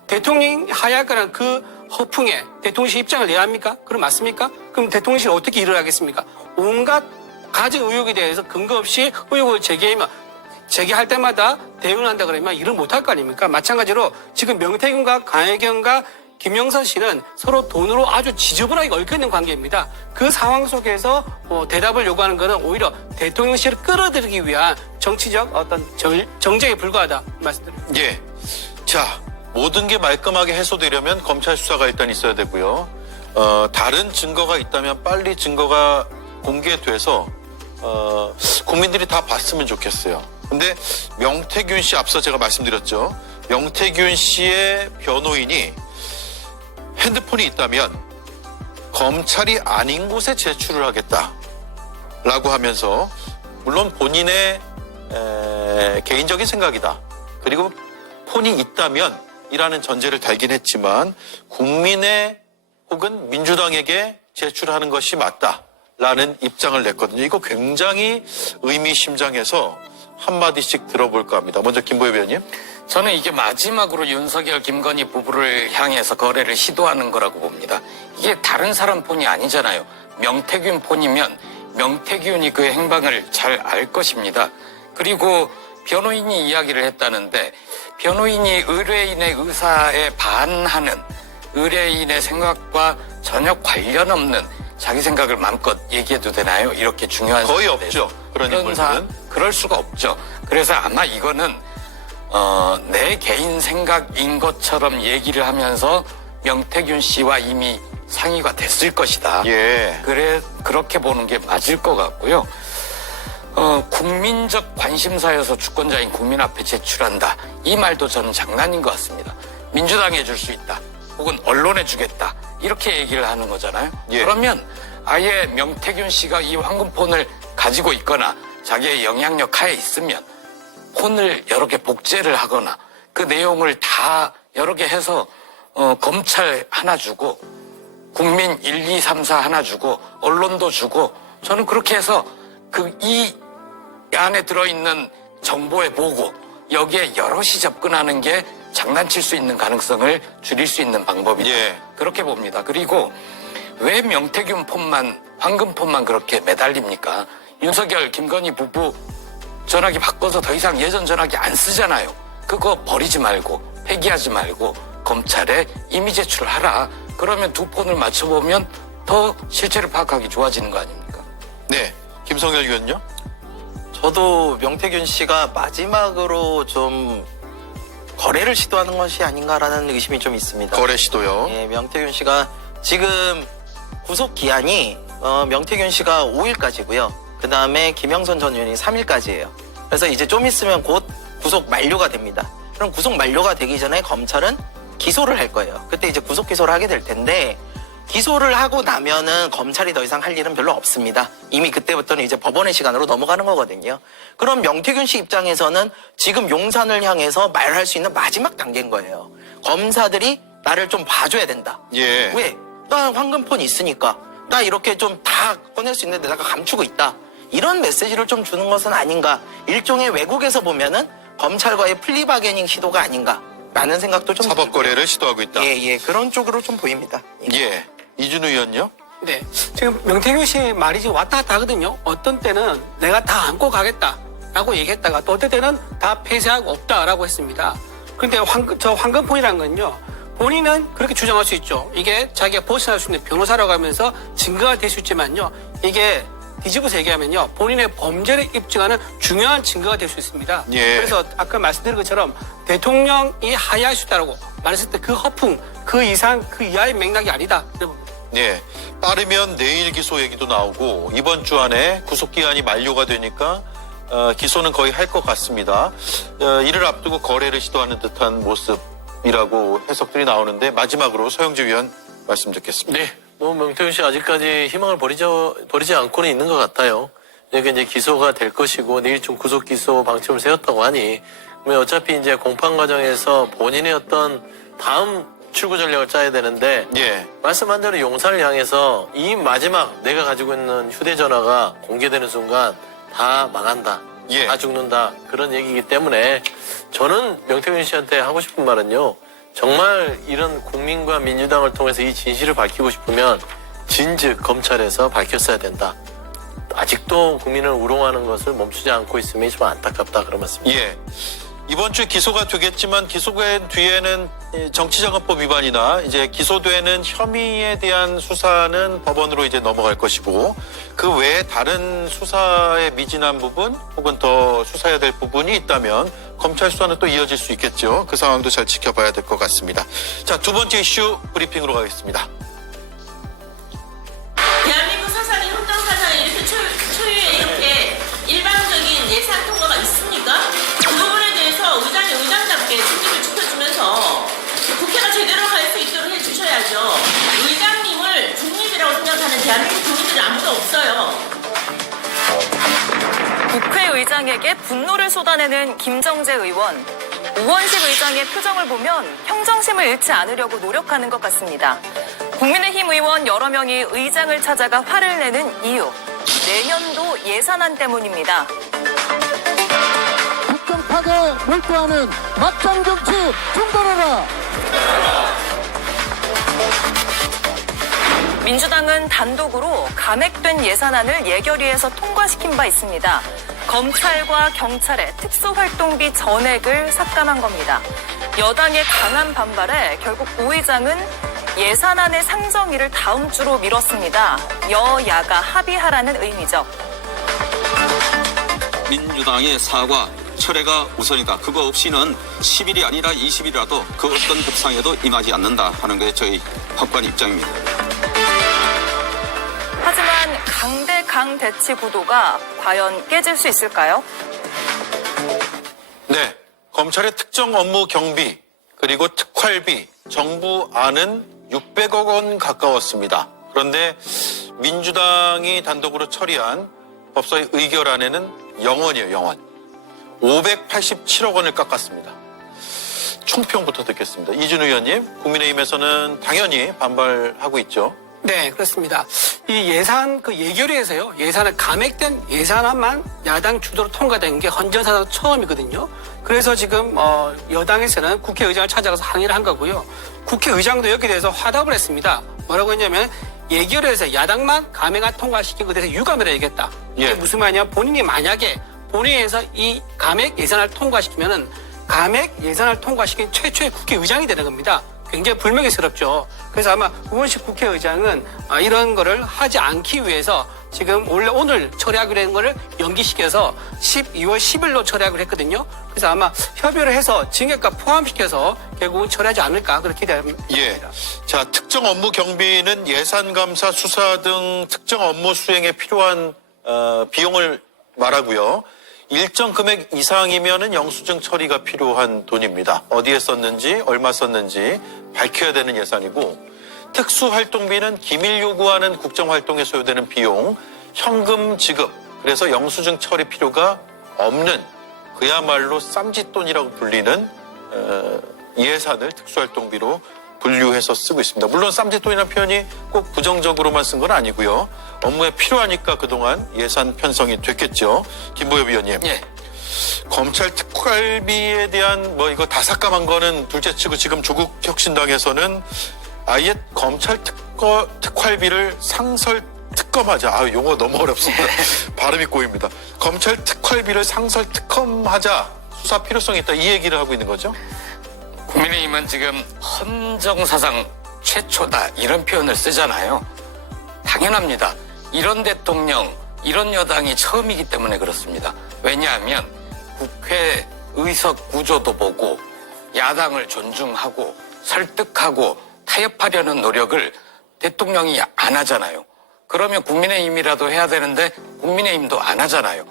대통령이 하야할 거라는 그 허풍에 대통령실 입장을 내야 합니까? 그럼 맞습니까? 그럼 대통령실이 어떻게 일을 하겠습니까? 온갖 가진 의혹에 대해서 근거 없이 의혹을 제기할 때마다 대응을 한다 그러면 일을 못할 거 아닙니까? 마찬가지로 지금 명태균과 강혜경과 김영선 씨는 서로 돈으로 아주 지저분하게 얽혀있는 관계입니다. 그 상황 속에서 대답을 요구하는 것은 오히려 대통령실을 끌어들이기 위한 정치적 어떤 정쟁에 불과하다 말씀드립니다. 예. 자, 모든 게 말끔하게 해소되려면 검찰 수사가 일단 있어야 되고요. 다른 증거가 있다면 빨리 증거가 공개돼서 국민들이 다 봤으면 좋겠어요. 근데 명태균 씨 앞서 제가 말씀드렸죠. 명태균 씨의 변호인이 핸드폰이 있다면 검찰이 아닌 곳에 제출을 하겠다라고 하면서 물론 본인의 개인적인 생각이다. 그리고 폰이 있다면 이라는 전제를 달긴 했지만 국민의 혹은 민주당에게 제출하는 것이 맞다라는 입장을 냈거든요. 이거 굉장히 의미심장해서 한마디씩 들어볼까 합니다. 먼저 김보엽 의원님. 저는 이게 마지막으로 윤석열, 김건희 부부를 향해서 거래를 시도하는 거라고 봅니다. 이게 다른 사람 폰이 아니잖아요. 명태균 폰이면 명태균이 그 행방을 잘 알 것입니다. 그리고 변호인이 이야기를 했다는데 변호인이 의뢰인의 의사에 반하는 의뢰인의 생각과 전혀 관련 없는 자기 생각을 마음껏 얘기해도 되나요? 이렇게 중요한 거의 사안에 없죠. 그런 인물들은. 그럴 수가 없죠. 그래서 아마 이거는 내 개인 생각인 것처럼 얘기를 하면서 명태균 씨와 이미 상의가 됐을 것이다. 예. 그렇게 보는 게 맞을 것 같고요. 국민적 관심사여서 주권자인 국민 앞에 제출한다. 이 말도 저는 장난인 것 같습니다. 민주당에 줄 수 있다. 혹은 언론에 주겠다. 이렇게 얘기를 하는 거잖아요. 예. 그러면 아예 명태균 씨가 이 황금폰을 가지고 있거나 자기의 영향력 하에 있으면 폰을 여러 개 복제를 하거나 그 내용을 다 여러 개 해서 검찰 하나 주고 국민 1, 2, 3, 4 하나 주고 언론도 주고 저는 그렇게 해서 이 안에 들어있는 정보의 보고 여기에 여럿이 접근하는 게 장난칠 수 있는 가능성을 줄일 수 있는 방법이다. 예. 그렇게 봅니다. 그리고 왜 명태균 폰만 황금폰만 그렇게 매달립니까? 윤석열, 김건희 부부 전화기 바꿔서 더 이상 예전 전화기 안 쓰잖아요. 그거 버리지 말고 폐기하지 말고 검찰에 임의 제출을 하라. 그러면 두 폰을 맞춰보면 더 실체를 파악하기 좋아지는 거 아닙니까? 네, 김성열 의원요? 저도 명태균 씨가 마지막으로 좀 거래를 시도하는 것이 아닌가라는 의심이 좀 있습니다. 거래 시도요. 예, 명태균 씨가 지금 구속 기한이 명태균 씨가 5일까지고요. 그 다음에 김영선 전 의원이 3일까지예요. 그래서 이제 좀 있으면 곧 구속 만료가 됩니다. 그럼 구속 만료가 되기 전에 검찰은 기소를 할 거예요. 그때 이제 구속 기소를 하게 될 텐데 기소를 하고 나면은 검찰이 더 이상 할 일은 별로 없습니다. 이미 그때부터는 이제 법원의 시간으로 넘어가는 거거든요. 그럼 명태균 씨 입장에서는 지금 용산을 향해서 말할 수 있는 마지막 단계인 거예요. 검사들이 나를 좀 봐줘야 된다. 예. 왜? 나 황금폰 있으니까. 나 이렇게 좀 다 꺼낼 수 있는데 내가 감추고 있다. 이런 메시지를 좀 주는 것은 아닌가. 일종의 외국에서 보면은 검찰과의 플리바게닝 시도가 아닌가. 라는 생각도 좀 사법 거래를 시도하고 있다. 예, 그런 쪽으로 좀 보입니다. 예. 이준우 의원요? 네. 지금 명태균 씨 말이 지금 왔다 갔다 하거든요. 어떤 때는 내가 다 안고 가겠다라고 얘기했다가 또 어떤 때는 다 폐쇄하고 없다라고 했습니다. 그런데 저 황금폰이라는 건요. 본인은 그렇게 주장할 수 있죠. 이게 자기가 벗어날 수 있는 변호사라고 하면서 증거가 될 수 있지만요. 이게 뒤집어서 얘기하면요. 본인의 범죄를 입증하는 중요한 증거가 될 수 있습니다. 예. 그래서 아까 말씀드린 것처럼 대통령이 하야할 수 있다고 말했을 때 그 허풍, 그 이상, 그 이하의 맥락이 아니다. 예. 빠르면 내일 기소 얘기도 나오고 이번 주 안에 구속기한이 만료가 되니까 기소는 거의 할 것 같습니다. 이를 앞두고 거래를 시도하는 듯한 모습이라고 해석들이 나오는데 마지막으로 서영주 의원 말씀 듣겠습니다. 네. 뭐 명태균 씨 아직까지 희망을 버리지 않고는 있는 것 같아요. 이게 이제 기소가 될 것이고 내일쯤 구속 기소 방침을 세웠다고 하니 그러면 어차피 이제 공판 과정에서 본인의 어떤 다음 출구 전략을 짜야 되는데 예. 말씀한 대로 용산을 향해서 이 마지막 내가 가지고 있는 휴대전화가 공개되는 순간 다 망한다. 예. 다 죽는다. 그런 얘기이기 때문에 저는 명태균 씨한테 하고 싶은 말은요. 정말 이런 국민과 민주당을 통해서 이 진실을 밝히고 싶으면 진즉 검찰에서 밝혔어야 된다. 아직도 국민을 우롱하는 것을 멈추지 않고 있음이 좀 안타깝다 그런 말씀입니다. 예. 이번 주에 기소가 되겠지만 기소된 뒤에는 정치자금법 위반이나 이제 기소되는 혐의에 대한 수사는 법원으로 이제 넘어갈 것이고 그 외에 다른 수사에 미진한 부분 혹은 더 수사해야 될 부분이 있다면 검찰 수사는 또 이어질 수 있겠죠. 그 상황도 잘 지켜봐야 될 것 같습니다. 자, 두 번째 이슈 브리핑으로 가겠습니다. 대한민국 사상이 헌정 사상에 이렇게 초유의 이렇게 일방적인 예산 통과가 있습니까? 그 부분에 대해서 의장이 의장답게 책임을 지켜주면서 국회가 제대로 할 수 있도록 해주셔야죠. 의장님을 중립이라고 생각하는 대한민국 국민들이 아무도 없어요. 국회의장에게 분노를 쏟아내는 김정재 의원. 우원식 의장의 표정을 보면 평정심을 잃지 않으려고 노력하는 것 같습니다. 국민의힘 의원 여러 명이 의장을 찾아가 화를 내는 이유. 내년도 예산안 때문입니다. 국정 파괴에 몰두하는 막장 정치 중단하라. 민주당은 단독으로 감액된 예산안을 예결위에서 통과시킨 바 있습니다. 검찰과 경찰의 특수활동비 전액을 삭감한 겁니다. 여당의 강한 반발에 결국 오 의장은 예산안의 상정일을 다음 주로 미뤘습니다. 여야가 합의하라는 의미죠. 민주당의 사과, 철회가 우선이다. 그거 없이는 10일이 아니라 20일이라도 그 어떤 협상에도 임하지 않는다 하는 게 저희 확고한 입장입니다. 하지만 강대강 대치 구도가 과연 깨질 수 있을까요? 네. 검찰의 특정 업무 경비 그리고 특활비 정부 안은 600억 원 가까웠습니다. 그런데 민주당이 단독으로 처리한 법사위 의결안에는 0원이에요. 0원. 587억 원을 깎았습니다. 총평부터 듣겠습니다. 이준우 의원님, 국민의힘에서는 당연히 반발하고 있죠. 네, 그렇습니다. 이 예산, 예결위에서요, 예산을 감액된 예산안만 야당 주도로 통과된 게 헌정사상 처음이거든요. 그래서 지금, 여당에서는 국회의장을 찾아가서 항의를 한 거고요. 국회의장도 여기에 대해서 화답을 했습니다. 뭐라고 했냐면, 예결위에서 야당만 감액안 통과시킨 것에 대해서 유감을 해야겠다. 이게 예. 무슨 말이냐, 본인이 만약에 본회의에서 이 감액 예산을 통과시키면은 감액 예산을 통과시킨 최초의 국회의장이 되는 겁니다. 굉장히 불명예스럽죠. 그래서 아마 우원식 국회의장은 이런 거를 하지 않기 위해서 지금 원래 오늘 처리하기로 한 거를 연기시켜서 12월 10일로 처리하기로 했거든요. 그래서 아마 협의를 해서 징역과 포함시켜서 결국은 처리하지 않을까 그렇게 기대합니다. 예. 자, 특정 업무 경비는 예산 감사, 수사 등 특정 업무 수행에 필요한 비용을 말하고요. 일정 금액 이상이면은 영수증 처리가 필요한 돈입니다. 어디에 썼는지, 얼마 썼는지 밝혀야 되는 예산이고, 특수활동비는 기밀 요구하는 국정활동에 소요되는 비용, 현금 지급, 그래서 영수증 처리 필요가 없는 그야말로 쌈짓돈이라고 불리는 예산을 특수활동비로 분류해서 쓰고 있습니다. 물론 쌈짓돈이라는 표현이 꼭 부정적으로만 쓴 건 아니고요. 업무에 필요하니까 그동안 예산 편성이 됐겠죠. 김보엽 위원님. 예. 검찰 특활비에 대한 뭐 이거 다 삭감한 거는 둘째치고 지금 조국 혁신당에서는 아예 검찰 특활비를 상설 특검하자. 아, 용어 너무 어렵습니다. 발음이 꼬입니다. 검찰 특활비를 상설 특검하자. 수사 필요성이 있다. 이 얘기를 하고 있는 거죠. 국민의힘은 지금 헌정사상 최초다 이런 표현을 쓰잖아요. 당연합니다. 이런 대통령, 이런 여당이 처음이기 때문에 그렇습니다. 왜냐하면 국회 의석 구조도 보고 야당을 존중하고 설득하고 타협하려는 노력을 대통령이 안 하잖아요. 그러면 국민의힘이라도 해야 되는데 국민의힘도 안 하잖아요.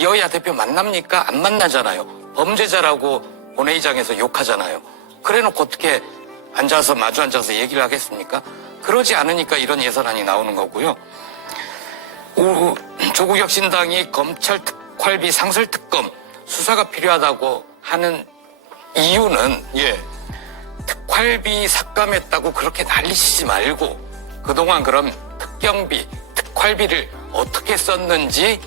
여야 대표 만납니까? 안 만나잖아요. 범죄자라고 본회의장에서 욕하잖아요. 그래놓고 어떻게 마주 앉아서 얘기를 하겠습니까? 그러지 않으니까 이런 예산안이 나오는 거고요. 조국 혁신당이 검찰 특활비 상설 특검 수사가 필요하다고 하는 이유는 특활비 삭감했다고 그렇게 난리치지 말고 그동안 그럼 특경비, 특활비를 어떻게 썼는지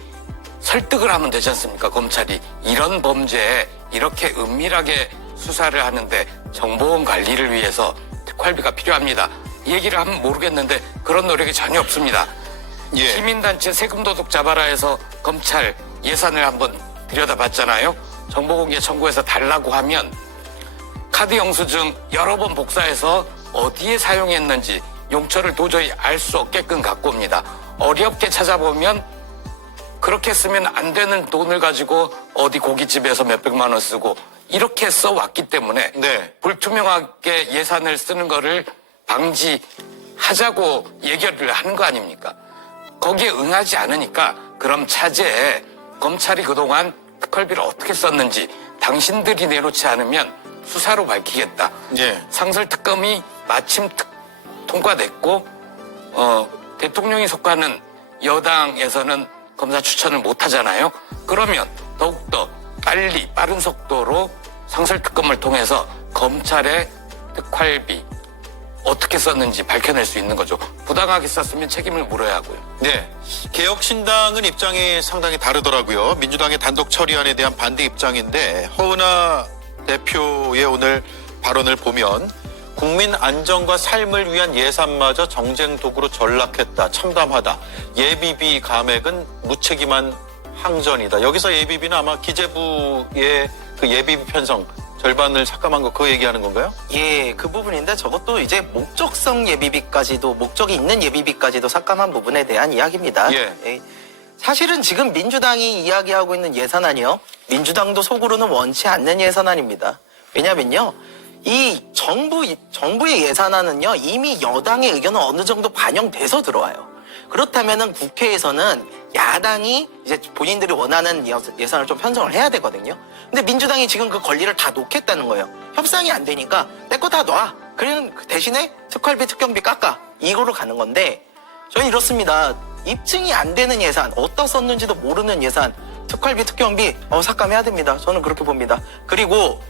설득을 하면 되지 않습니까? 검찰이 이런 범죄에 이렇게 은밀하게 수사를 하는데 정보원 관리를 위해서 특활비가 필요합니다. 이 얘기를 하면 모르겠는데 그런 노력이 전혀 없습니다. 시민단체 세금도둑 잡아라 해서 검찰 예산을 한번 들여다봤잖아요. 정보공개 청구해서 달라고 하면 카드 영수증 여러 번 복사해서 어디에 사용했는지 용처를 도저히 알 수 없게끔 갖고 옵니다. 어렵게 찾아보면 그렇게 쓰면 안 되는 돈을 가지고 어디 고깃집에서 몇백만 원 쓰고 이렇게 써왔기 때문에 불투명하게 예산을 쓰는 거를 방지하자고 얘기를 하는 거 아닙니까? 거기에 응하지 않으니까 그럼 차제에 검찰이 그동안 특활비를 어떻게 썼는지 당신들이 내놓지 않으면 수사로 밝히겠다. 상설 특검이 마침 통과됐고 대통령이 속하는 여당에서는 검사 추천을 못 하잖아요. 그러면 더욱더 빨리 빠른 속도로 상설 특검을 통해서 검찰의 특활비 어떻게 썼는지 밝혀낼 수 있는 거죠. 부당하게 썼으면 책임을 물어야 하고요. 개혁신당은 입장이 상당히 다르더라고요. 민주당의 단독 처리안에 대한 반대 입장인데 허은하 대표의 오늘 발언을 보면 국민 안정과 삶을 위한 예산마저 정쟁 도구로 전락했다. 참담하다. 예비비 감액은 무책임한 항전이다. 여기서 예비비는 아마 기재부의 그 예비비 편성 절반을 삭감한 거 그거 얘기하는 건가요? 예, 그 부분인데 저것도 이제 목적성 예비비까지도 목적이 있는 예비비까지도 삭감한 부분에 대한 이야기입니다. 사실은 지금 민주당이 이야기하고 있는 예산안이요. 민주당도 속으로는 원치 않는 예산안입니다. 왜냐면요. 이 정부의 예산안은요. 이미 여당의 의견은 어느 정도 반영돼서 들어와요. 그렇다면은 국회에서는 야당이 이제 본인들이 원하는 예산을 좀 편성을 해야 되거든요. 근데 민주당이 지금 그 권리를 다 놓겠다는 거예요. 협상이 안 되니까 내 거 다 놔. 그러면 대신에 특활비, 특경비 깎아. 이거로 가는 건데 저는 이렇습니다. 입증이 안 되는 예산, 어디다 썼는지도 모르는 예산, 특활비, 특경비 삭감해야 됩니다. 저는 그렇게 봅니다. 그리고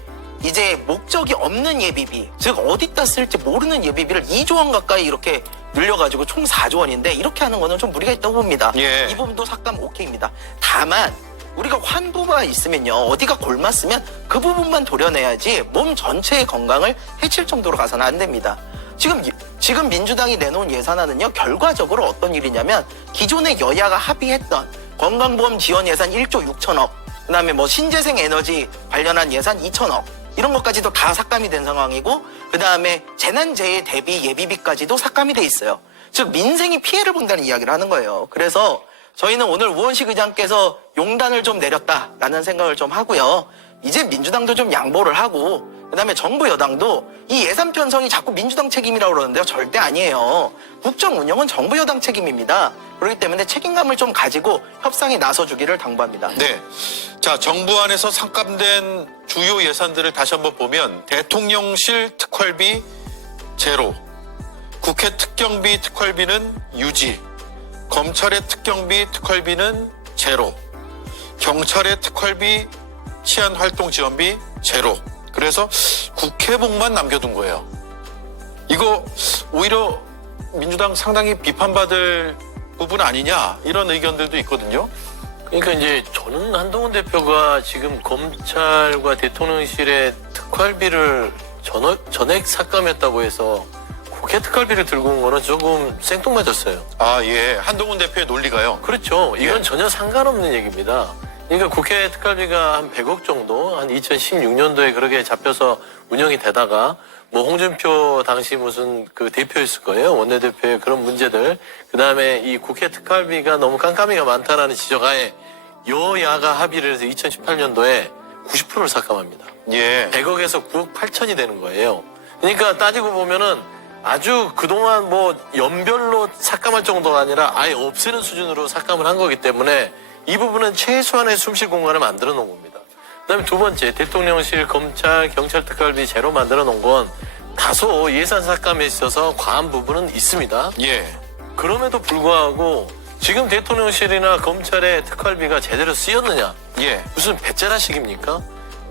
이제 목적이 없는 예비비, 즉 어디다 쓸지 모르는 예비비를 2조 원 가까이 이렇게 늘려가지고 총 4조 원인데 이렇게 하는 거는 좀 무리가 있다고 봅니다. 이 부분도 삭감 오케이입니다. 다만 우리가 환부가 있으면요. 어디가 골맞으면 그 부분만 도려내야지 몸 전체의 건강을 해칠 정도로 가서는 안 됩니다. 지금 민주당이 내놓은 예산안은요. 결과적으로 어떤 일이냐면 기존의 여야가 합의했던 건강보험 지원 예산 1조 6천억, 그다음에 뭐 신재생 에너지 관련한 예산 2천억 이런 것까지도 다 삭감이 된 상황이고, 그다음에 재난재해 대비 예비비까지도 삭감이 돼 있어요. 즉 민생이 피해를 본다는 이야기를 하는 거예요. 그래서 저희는 오늘 우원식 의장께서 용단을 좀 내렸다라는 생각을 좀 하고요. 이제 민주당도 좀 양보를 하고, 그다음에 정부 여당도 이 예산 편성이 자꾸 민주당 책임이라고 그러는데요. 절대 아니에요. 국정 운영은 정부 여당 책임입니다. 그렇기 때문에 책임감을 좀 가지고 협상에 나서주기를 당부합니다. 네. 자, 정부 안에서 삭감된 주요 예산들을 다시 한번 보면 대통령실 특활비 제로, 국회 특경비 특활비는 유지, 검찰의 특경비 특활비는 제로, 경찰의 특활비 치안활동지원비 제로. 그래서 국회복만 남겨둔 거예요. 이거 오히려 민주당 상당히 비판받을 부분 아니냐 이런 의견들도 있거든요. 그러니까 이제 저는 한동훈 대표가 지금 검찰과 대통령실의 특활비를 전액 삭감했다고 해서 국회 특활비를 들고 온 거는 조금 생뚱맞았어요. 아, 예. 한동훈 대표의 논리가요. 그렇죠. 이건 예. 전혀 상관없는 얘기입니다. 그러니까 국회 특활비가 한 100억 정도, 한 2016년도에 그렇게 잡혀서 운영이 되다가 뭐 홍준표 당시 무슨 그 대표였을 거예요. 원내대표의 그런 문제들. 그 다음에 이 국회 특활비가 너무 깜깜이가 많다라는 지적하에 여야가 합의를 해서 2018년도에 90%를 삭감합니다. 예. 100억에서 9억 8천이 되는 거예요. 그러니까 따지고 보면은 아주 그동안 뭐 연별로 삭감할 정도가 아니라 아예 없애는 수준으로 삭감을 한 거기 때문에 이 부분은 최소한의 숨쉴 공간을 만들어 놓은 겁니다. 그다음에 두 번째, 대통령실, 검찰, 경찰 특활비 제로 만들어 놓은 건 다소 예산 삭감에 있어서 과한 부분은 있습니다. 예. 그럼에도 불구하고 지금 대통령실이나 검찰의 특활비가 제대로 쓰였느냐? 예. 무슨 배째라식입니까?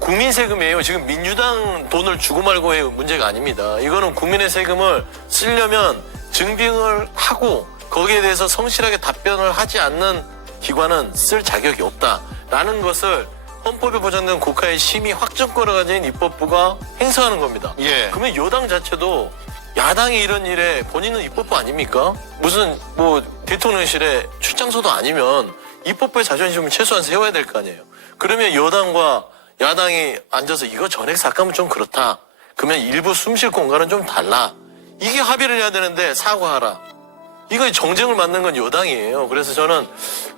국민 세금이에요. 지금 민주당 돈을 주고 말고의 문제가 아닙니다. 이거는 국민의 세금을 쓰려면 증빙을 하고 거기에 대해서 성실하게 답변을 하지 않는 기관은 쓸 자격이 없다라는 것을 헌법에 보장된 국가의 심의 확정권을 가진 입법부가 행사하는 겁니다. 예. 그러면 여당 자체도 야당이 이런 일에 본인은 입법부 아닙니까? 무슨 뭐 대통령실에 출장소도 아니면 입법부의 자존심을 최소한 세워야 될 거 아니에요. 그러면 여당과 야당이 앉아서 이거 전액 삭감은 좀 그렇다. 그러면 일부 숨쉴 공간은 좀 달라. 이게 합의를 해야 되는데 사과하라. 이거 정쟁을 만든 건 여당이에요. 그래서 저는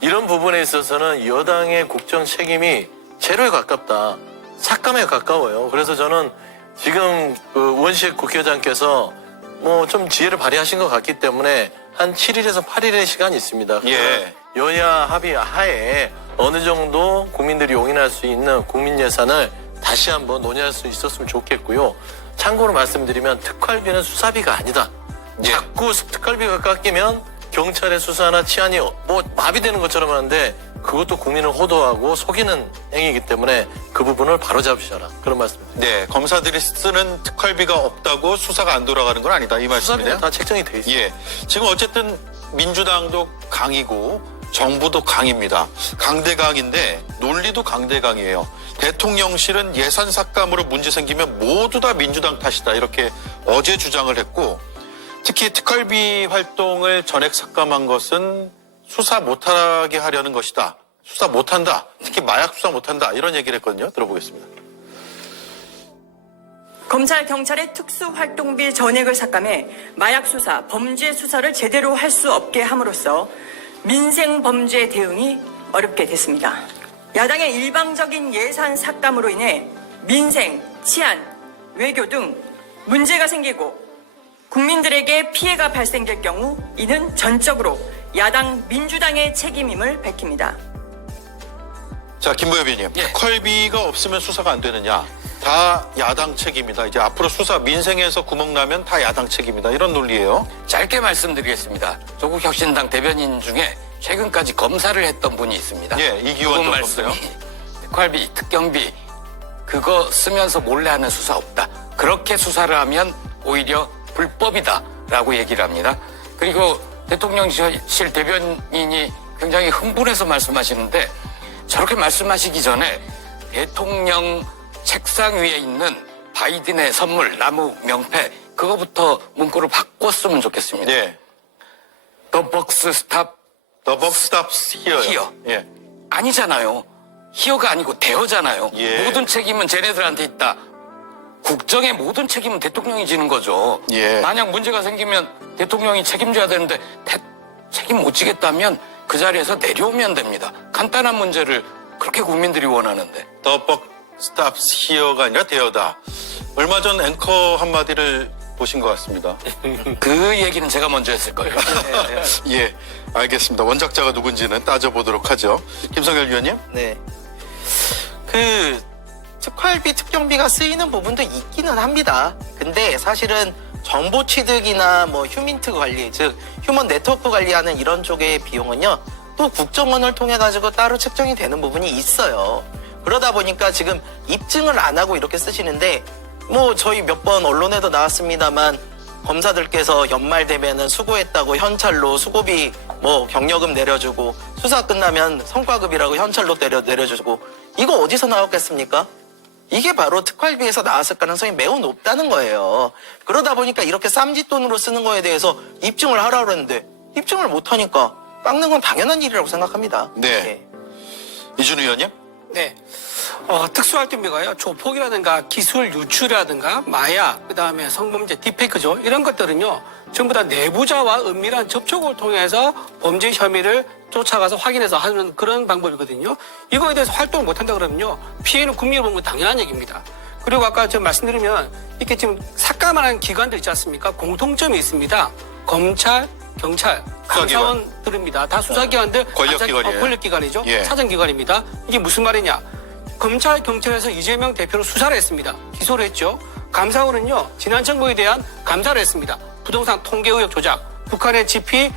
이런 부분에 있어서는 여당의 국정 책임이 제로에 가깝다. 삭감에 가까워요. 그래서 저는 지금 그 우원식 국회의장께서 뭐 좀 지혜를 발휘하신 것 같기 때문에 한 7일에서 8일의 시간이 있습니다. 예. 여야 합의 하에 어느 정도 국민들이 용인할 수 있는 국민 예산을 다시 한번 논의할 수 있었으면 좋겠고요. 참고로 말씀드리면 특활비는 수사비가 아니다. 예. 자꾸 특활비가 깎이면 경찰의 수사나 치안이 뭐 마비되는 것처럼 하는데 그것도 국민을 호도하고 속이는 행위이기 때문에 그 부분을 바로잡으셔라. 그런 말씀입니다. 네. 검사들이 쓰는 특활비가 없다고 수사가 안 돌아가는 건 아니다. 이 말씀이네요. 수사비는 다 책정이 돼 있어요. 예. 지금 어쨌든 민주당도 강이고 정부도 강입니다. 강대강인데 논리도 강대강이에요. 대통령실은 예산 삭감으로 문제 생기면 모두 다 민주당 탓이다. 이렇게 어제 주장을 했고, 특히 특활비 활동을 전액 삭감한 것은 수사 못하게 하려는 것이다. 수사 못한다. 특히 마약 수사 못한다. 이런 얘기를 했거든요. 들어보겠습니다. 검찰, 경찰의 특수활동비 전액을 삭감해 마약 수사, 범죄 수사를 제대로 할 수 없게 함으로써 민생 범죄 대응이 어렵게 됐습니다. 야당의 일방적인 예산 삭감으로 인해 민생, 치안, 외교 등 문제가 생기고 국민들에게 피해가 발생될 경우 이는 전적으로 야당 민주당의 책임임을 밝힙니다. 자, 김보엽 의원님. 예. 특활비가 없으면 수사가 안 되느냐. 다 야당 책임이다. 이제 앞으로 수사 민생에서 구멍 나면 다 야당 책임이다. 이런 논리예요. 짧게 말씀드리겠습니다. 조국 혁신당 대변인 중에 최근까지 검사를 했던 분이 있습니다. 예, 이기원 그분 전 말씀이 검사요? 특활비, 특경비 그거 쓰면서 몰래 하는 수사 없다. 그렇게 수사를 하면 오히려 불법이다라고 얘기를 합니다. 그리고 대통령실 대변인이 굉장히 흥분해서 말씀하시는데 저렇게 말씀하시기 전에 대통령 책상 위에 있는 바이든의 선물 나무 명패 그거부터 문구를 바꿨으면 좋겠습니다. 예. The box stop The buck stops here요. 히어. 예. 아니잖아요. 히어가 아니고 대어잖아요. 예. 모든 책임은 쟤네들한테 있다. 국정의 모든 책임은 대통령이 지는 거죠. 예. 만약 문제가 생기면 대통령이 책임져야 되는데 책임 못 지겠다면 그 자리에서 내려오면 됩니다. 간단한 문제를 그렇게 국민들이 원하는데. The buck stops here가 아니라 대어다. 얼마 전 앵커 한마디를 보신 것 같습니다. 그 얘기는 제가 먼저 했을 거예요. 예, 알겠습니다. 원작자가 누군지는 따져보도록 하죠. 김성열 위원님? 네. 그 특활비, 특경비가 쓰이는 부분도 있기는 합니다. 근데 사실은 정보 취득이나 뭐 휴민트 관리, 즉 휴먼 네트워크 관리하는 이런 쪽의 비용은요, 또 국정원을 통해 가지고 따로 책정이 되는 부분이 있어요. 그러다 보니까 지금 입증을 안 하고 이렇게 쓰시는데, 뭐 저희 몇 번 언론에도 나왔습니다만 검사들께서 연말 되면은 수고했다고 현찰로 수고비 뭐 경력금 내려주고, 수사 끝나면 성과급이라고 현찰로 내려주고, 이거 어디서 나왔겠습니까? 이게 바로 특활비에서 나왔을 가능성이 매우 높다는 거예요. 그러다 보니까 이렇게 쌈짓돈으로 쓰는 거에 대해서 입증을 하라고 그랬는데 입증을 못하니까 깎는 건 당연한 일이라고 생각합니다. 네. 이준우 위원님? 네. 특수활동비가요, 조폭이라든가 기술 유출이라든가 마약, 그 다음에 성범죄, 딥페이크죠. 이런 것들은요, 전부 다 내부자와 은밀한 접촉을 통해서 범죄 혐의를 쫓아가서 확인해서 하는 그런 방법이거든요. 이거에 대해서 활동을 못한다 그러면요, 피해는 국민이 보는 건 당연한 얘기입니다. 그리고 아까 제가 말씀드리면, 이렇게 지금 삭감하는 기관들 있지 않습니까? 공통점이 있습니다. 검찰, 경찰, 감사원들입니다. 다 수사기관들, 권력기관이에요. 권력기관이죠. 예. 사정기관입니다. 이게 무슨 말이냐? 검찰, 경찰에서 이재명 대표를 수사를 했습니다. 기소를 했죠. 감사원은요, 지난 정부에 대한 감사를 했습니다. 부동산 통계 의혹 조작, 북한의 GP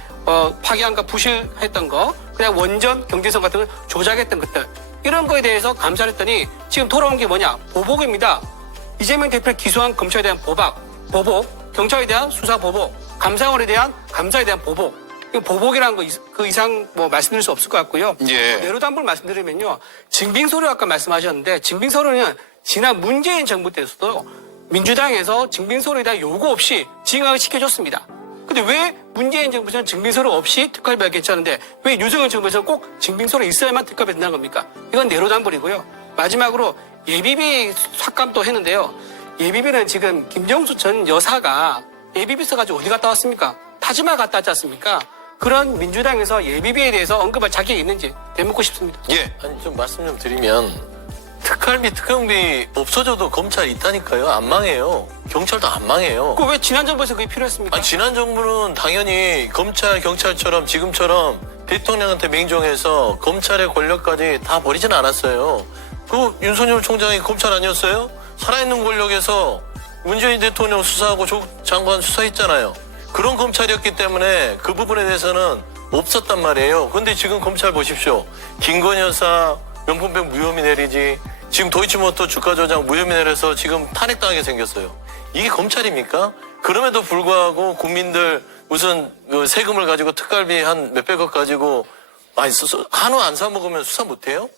파기한과 부실했던 거, 그냥 원전 경제성 같은 걸 조작했던 것들, 이런 거에 대해서 감사를 했더니 지금 돌아온 게 뭐냐? 보복입니다. 이재명 대표를 기소한 검찰에 대한 보복, 경찰에 대한 수사 보복, 감사원에 대한 감사에 대한 보복. 보복이라는 거 그 이상 뭐 말씀드릴 수 없을 것 같고요. 예. 내로담불 말씀드리면요, 증빙서류 아까 말씀하셨는데, 증빙서류는 지난 문재인 정부 때에서도 민주당에서 증빙서류에 대한 요구 없이 징역을 시켜줬습니다. 근데 왜 문재인 정부에서는 증빙서류 없이 특활비가 괜찮은데 왜 윤석열 정부에서는 꼭 증빙서류 있어야만 특활비 된다는 겁니까? 이건 내로담불이고요. 마지막으로 예비비 삭감도 했는데요. 예비비는 지금 김정수 전 여사가 예비비 써가지고 어디 갔다 왔습니까? 타지마 갔다 왔지 않습니까? 그런 민주당에서 예비비에 대해서 언급할 자격이 있는지 되묻고 싶습니다. 예. 아니 좀 말씀 좀 드리면 특활비, 특경비 없어져도 검찰 있다니까요. 안 망해요. 경찰도 안 망해요. 그 왜 지난 정부에서 그게 필요했습니까? 아니, 지난 정부는 당연히 검찰, 경찰처럼 지금처럼 대통령한테 맹종해서 검찰의 권력까지 다 버리진 않았어요. 그 윤석열 총장이 검찰 아니었어요? 살아있는 권력에서 문재인 대통령 수사하고 조국 장관 수사했잖아요. 그런 검찰이었기 때문에 그 부분에 대해서는 없었단 말이에요. 그런데 지금 검찰 보십시오. 김건희 여사 명품백 무혐의 내리지, 지금 도이치모터 주가 조작 무혐의 내려서 지금 탄핵당하게 생겼어요. 이게 검찰입니까? 그럼에도 불구하고 국민들 무슨 그 세금을 가지고 특갈비 한 몇백억 가지고 한우 안 사 먹으면 수사 못해요?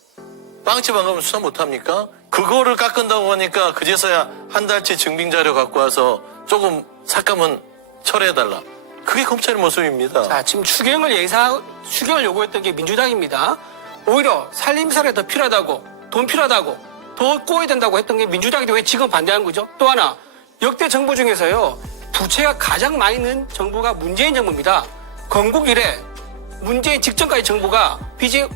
빵집 안 가면 수사 못합니까? 그거를 깎은다고 하니까 그제서야 한 달치 증빙자료 갖고 와서 조금 삭감은 철회해달라. 그게 검찰의 모습입니다. 자, 지금 추경을 요구했던 게 민주당입니다. 오히려 살림살이 더 필요하다고, 돈 필요하다고, 더 꼬아야 된다고 했던 게 민주당인데 왜 지금 반대한 거죠? 또 하나, 역대 정부 중에서요, 부채가 가장 많이 는 정부가 문재인 정부입니다. 건국 이래 문재인 직전까지 정부가 빚이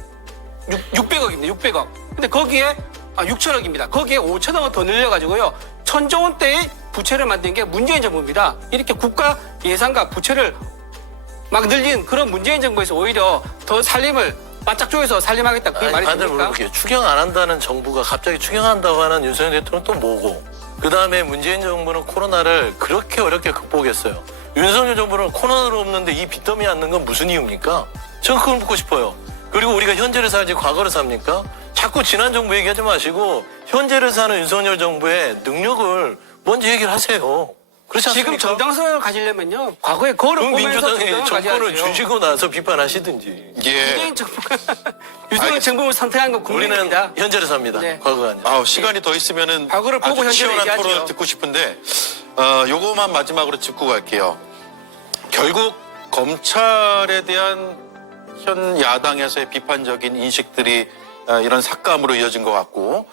600억입니다. 600억. 근데 거기에 6천억입니다. 거기에 5천억을 더 늘려가지고요, 1,000조 원대의 부채를 만든 게 문재인 정부입니다. 이렇게 국가 예산과 부채를 막 늘린 그런 문재인 정부에서 오히려 더 살림을 바짝 조여서 살림하겠다. 그게 말이 반대로 됩니까? 물어볼게요. 추경 안 한다는 정부가 갑자기 추경한다고 하는 윤석열 대통령은 또 뭐고? 그 다음에 문재인 정부는 코로나를 그렇게 어렵게 극복했어요. 윤석열 정부는 코로나로 없는데 이 빚더미 않는 건 무슨 이유입니까? 저는 그걸 묻고 싶어요. 그리고 우리가 현재를 살지 과거를 삽니까? 자꾸 지난 정부 얘기하지 마시고 현재를 사는 윤석열 정부의 능력을 먼저 얘기를 하세요. 그렇지 않습니까? 지금 정당성을 가지려면요, 과거에 거를 보면서 민주당이 정권을 주시고 나서 비판하시든지. 예. 문재인 정부가 윤석열 정부를 선택한 건 우리는 국민입니다. 현재를 삽니다. 네. 과거가 아니라. 시간이 더 있으면은 과거를 보고 아주 현재를 치열한 얘기하죠. 토론을 듣고 싶은데 요거만 마지막으로 짚고 갈게요. 결국 검찰에 대한 현 야당에서의 비판적인 인식들이 이런 삭감으로 이어진 것 같고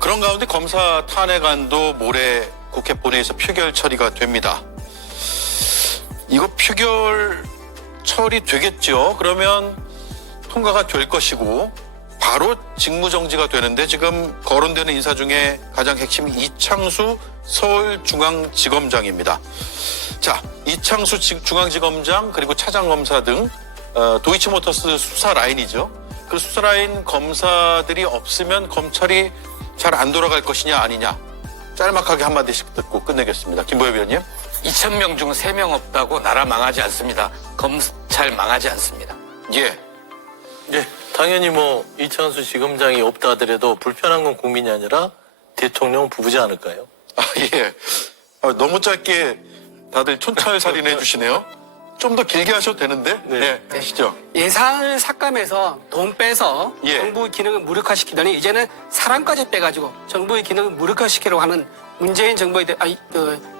그런 가운데 검사 탄핵안도 모레 국회 본회의에서 표결 처리가 됩니다. 이거 표결 처리되겠죠. 그러면 통과가 될 것이고 바로 직무정지가 되는데 지금 거론되는 인사 중에 가장 핵심이 이창수 서울중앙지검장입니다. 자, 이창수 중앙지검장 그리고 차장검사 등 도이치모터스 수사 라인이죠. 그 수사 라인 검사들이 없으면 검찰이 잘 안 돌아갈 것이냐 아니냐. 짤막하게 한마디씩 듣고 끝내겠습니다. 김보엽 위원님. 2,000명 중 3명 없다고 나라 망하지 않습니다. 검찰 망하지 않습니다. 예. 예, 당연히 뭐 이창수 지검장이 없다 하더라도 불편한 건 국민이 아니라 대통령 부부지 않을까요? 아, 예. 너무 짧게 다들 촌철살인해 주시네요. 좀 더 길게 하셔도 되는데. 네. 되시죠. 예산을 삭감해서 돈 빼서 예. 정부의 기능을 무력화시키더니 이제는 사람까지 빼가지고 정부의 기능을 무력화시키려고 하는 문재인 정부에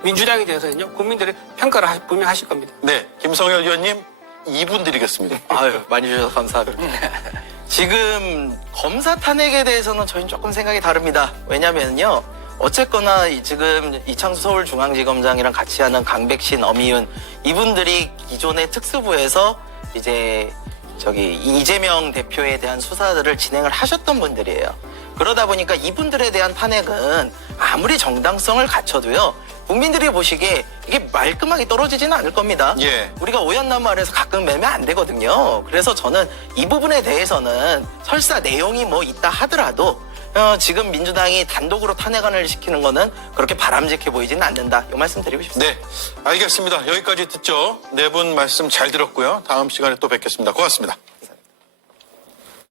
민주당에 대해서는요 국민들이 평가를 분명히 하실 겁니다. 네. 김성열 의원님 2분 드리겠습니다. 아유, 많이 주셔서 감사합니다. 지금 검사 탄핵에 대해서는 저희는 조금 생각이 다릅니다. 왜냐면요. 어쨌거나 지금 이창수 서울중앙지검장이랑 같이 하는 강백신, 엄희윤 이분들이 기존의 특수부에서 이제 이재명 대표에 대한 수사들을 진행을 하셨던 분들이에요. 그러다 보니까 이분들에 대한 탄핵은 아무리 정당성을 갖춰도요. 국민들이 보시기에 이게 말끔하게 떨어지지는 않을 겁니다. 예. 우리가 오얏나무 아래서 가끔 매면 안 되거든요. 그래서 저는 이 부분에 대해서는 설사 내용이 뭐 있다 하더라도 지금 민주당이 단독으로 탄핵안을 시키는 거는 그렇게 바람직해 보이지는 않는다. 이 말씀 드리고 싶습니다. 네. 알겠습니다. 여기까지 듣죠. 네 분 말씀 잘 들었고요. 다음 시간에 또 뵙겠습니다. 고맙습니다.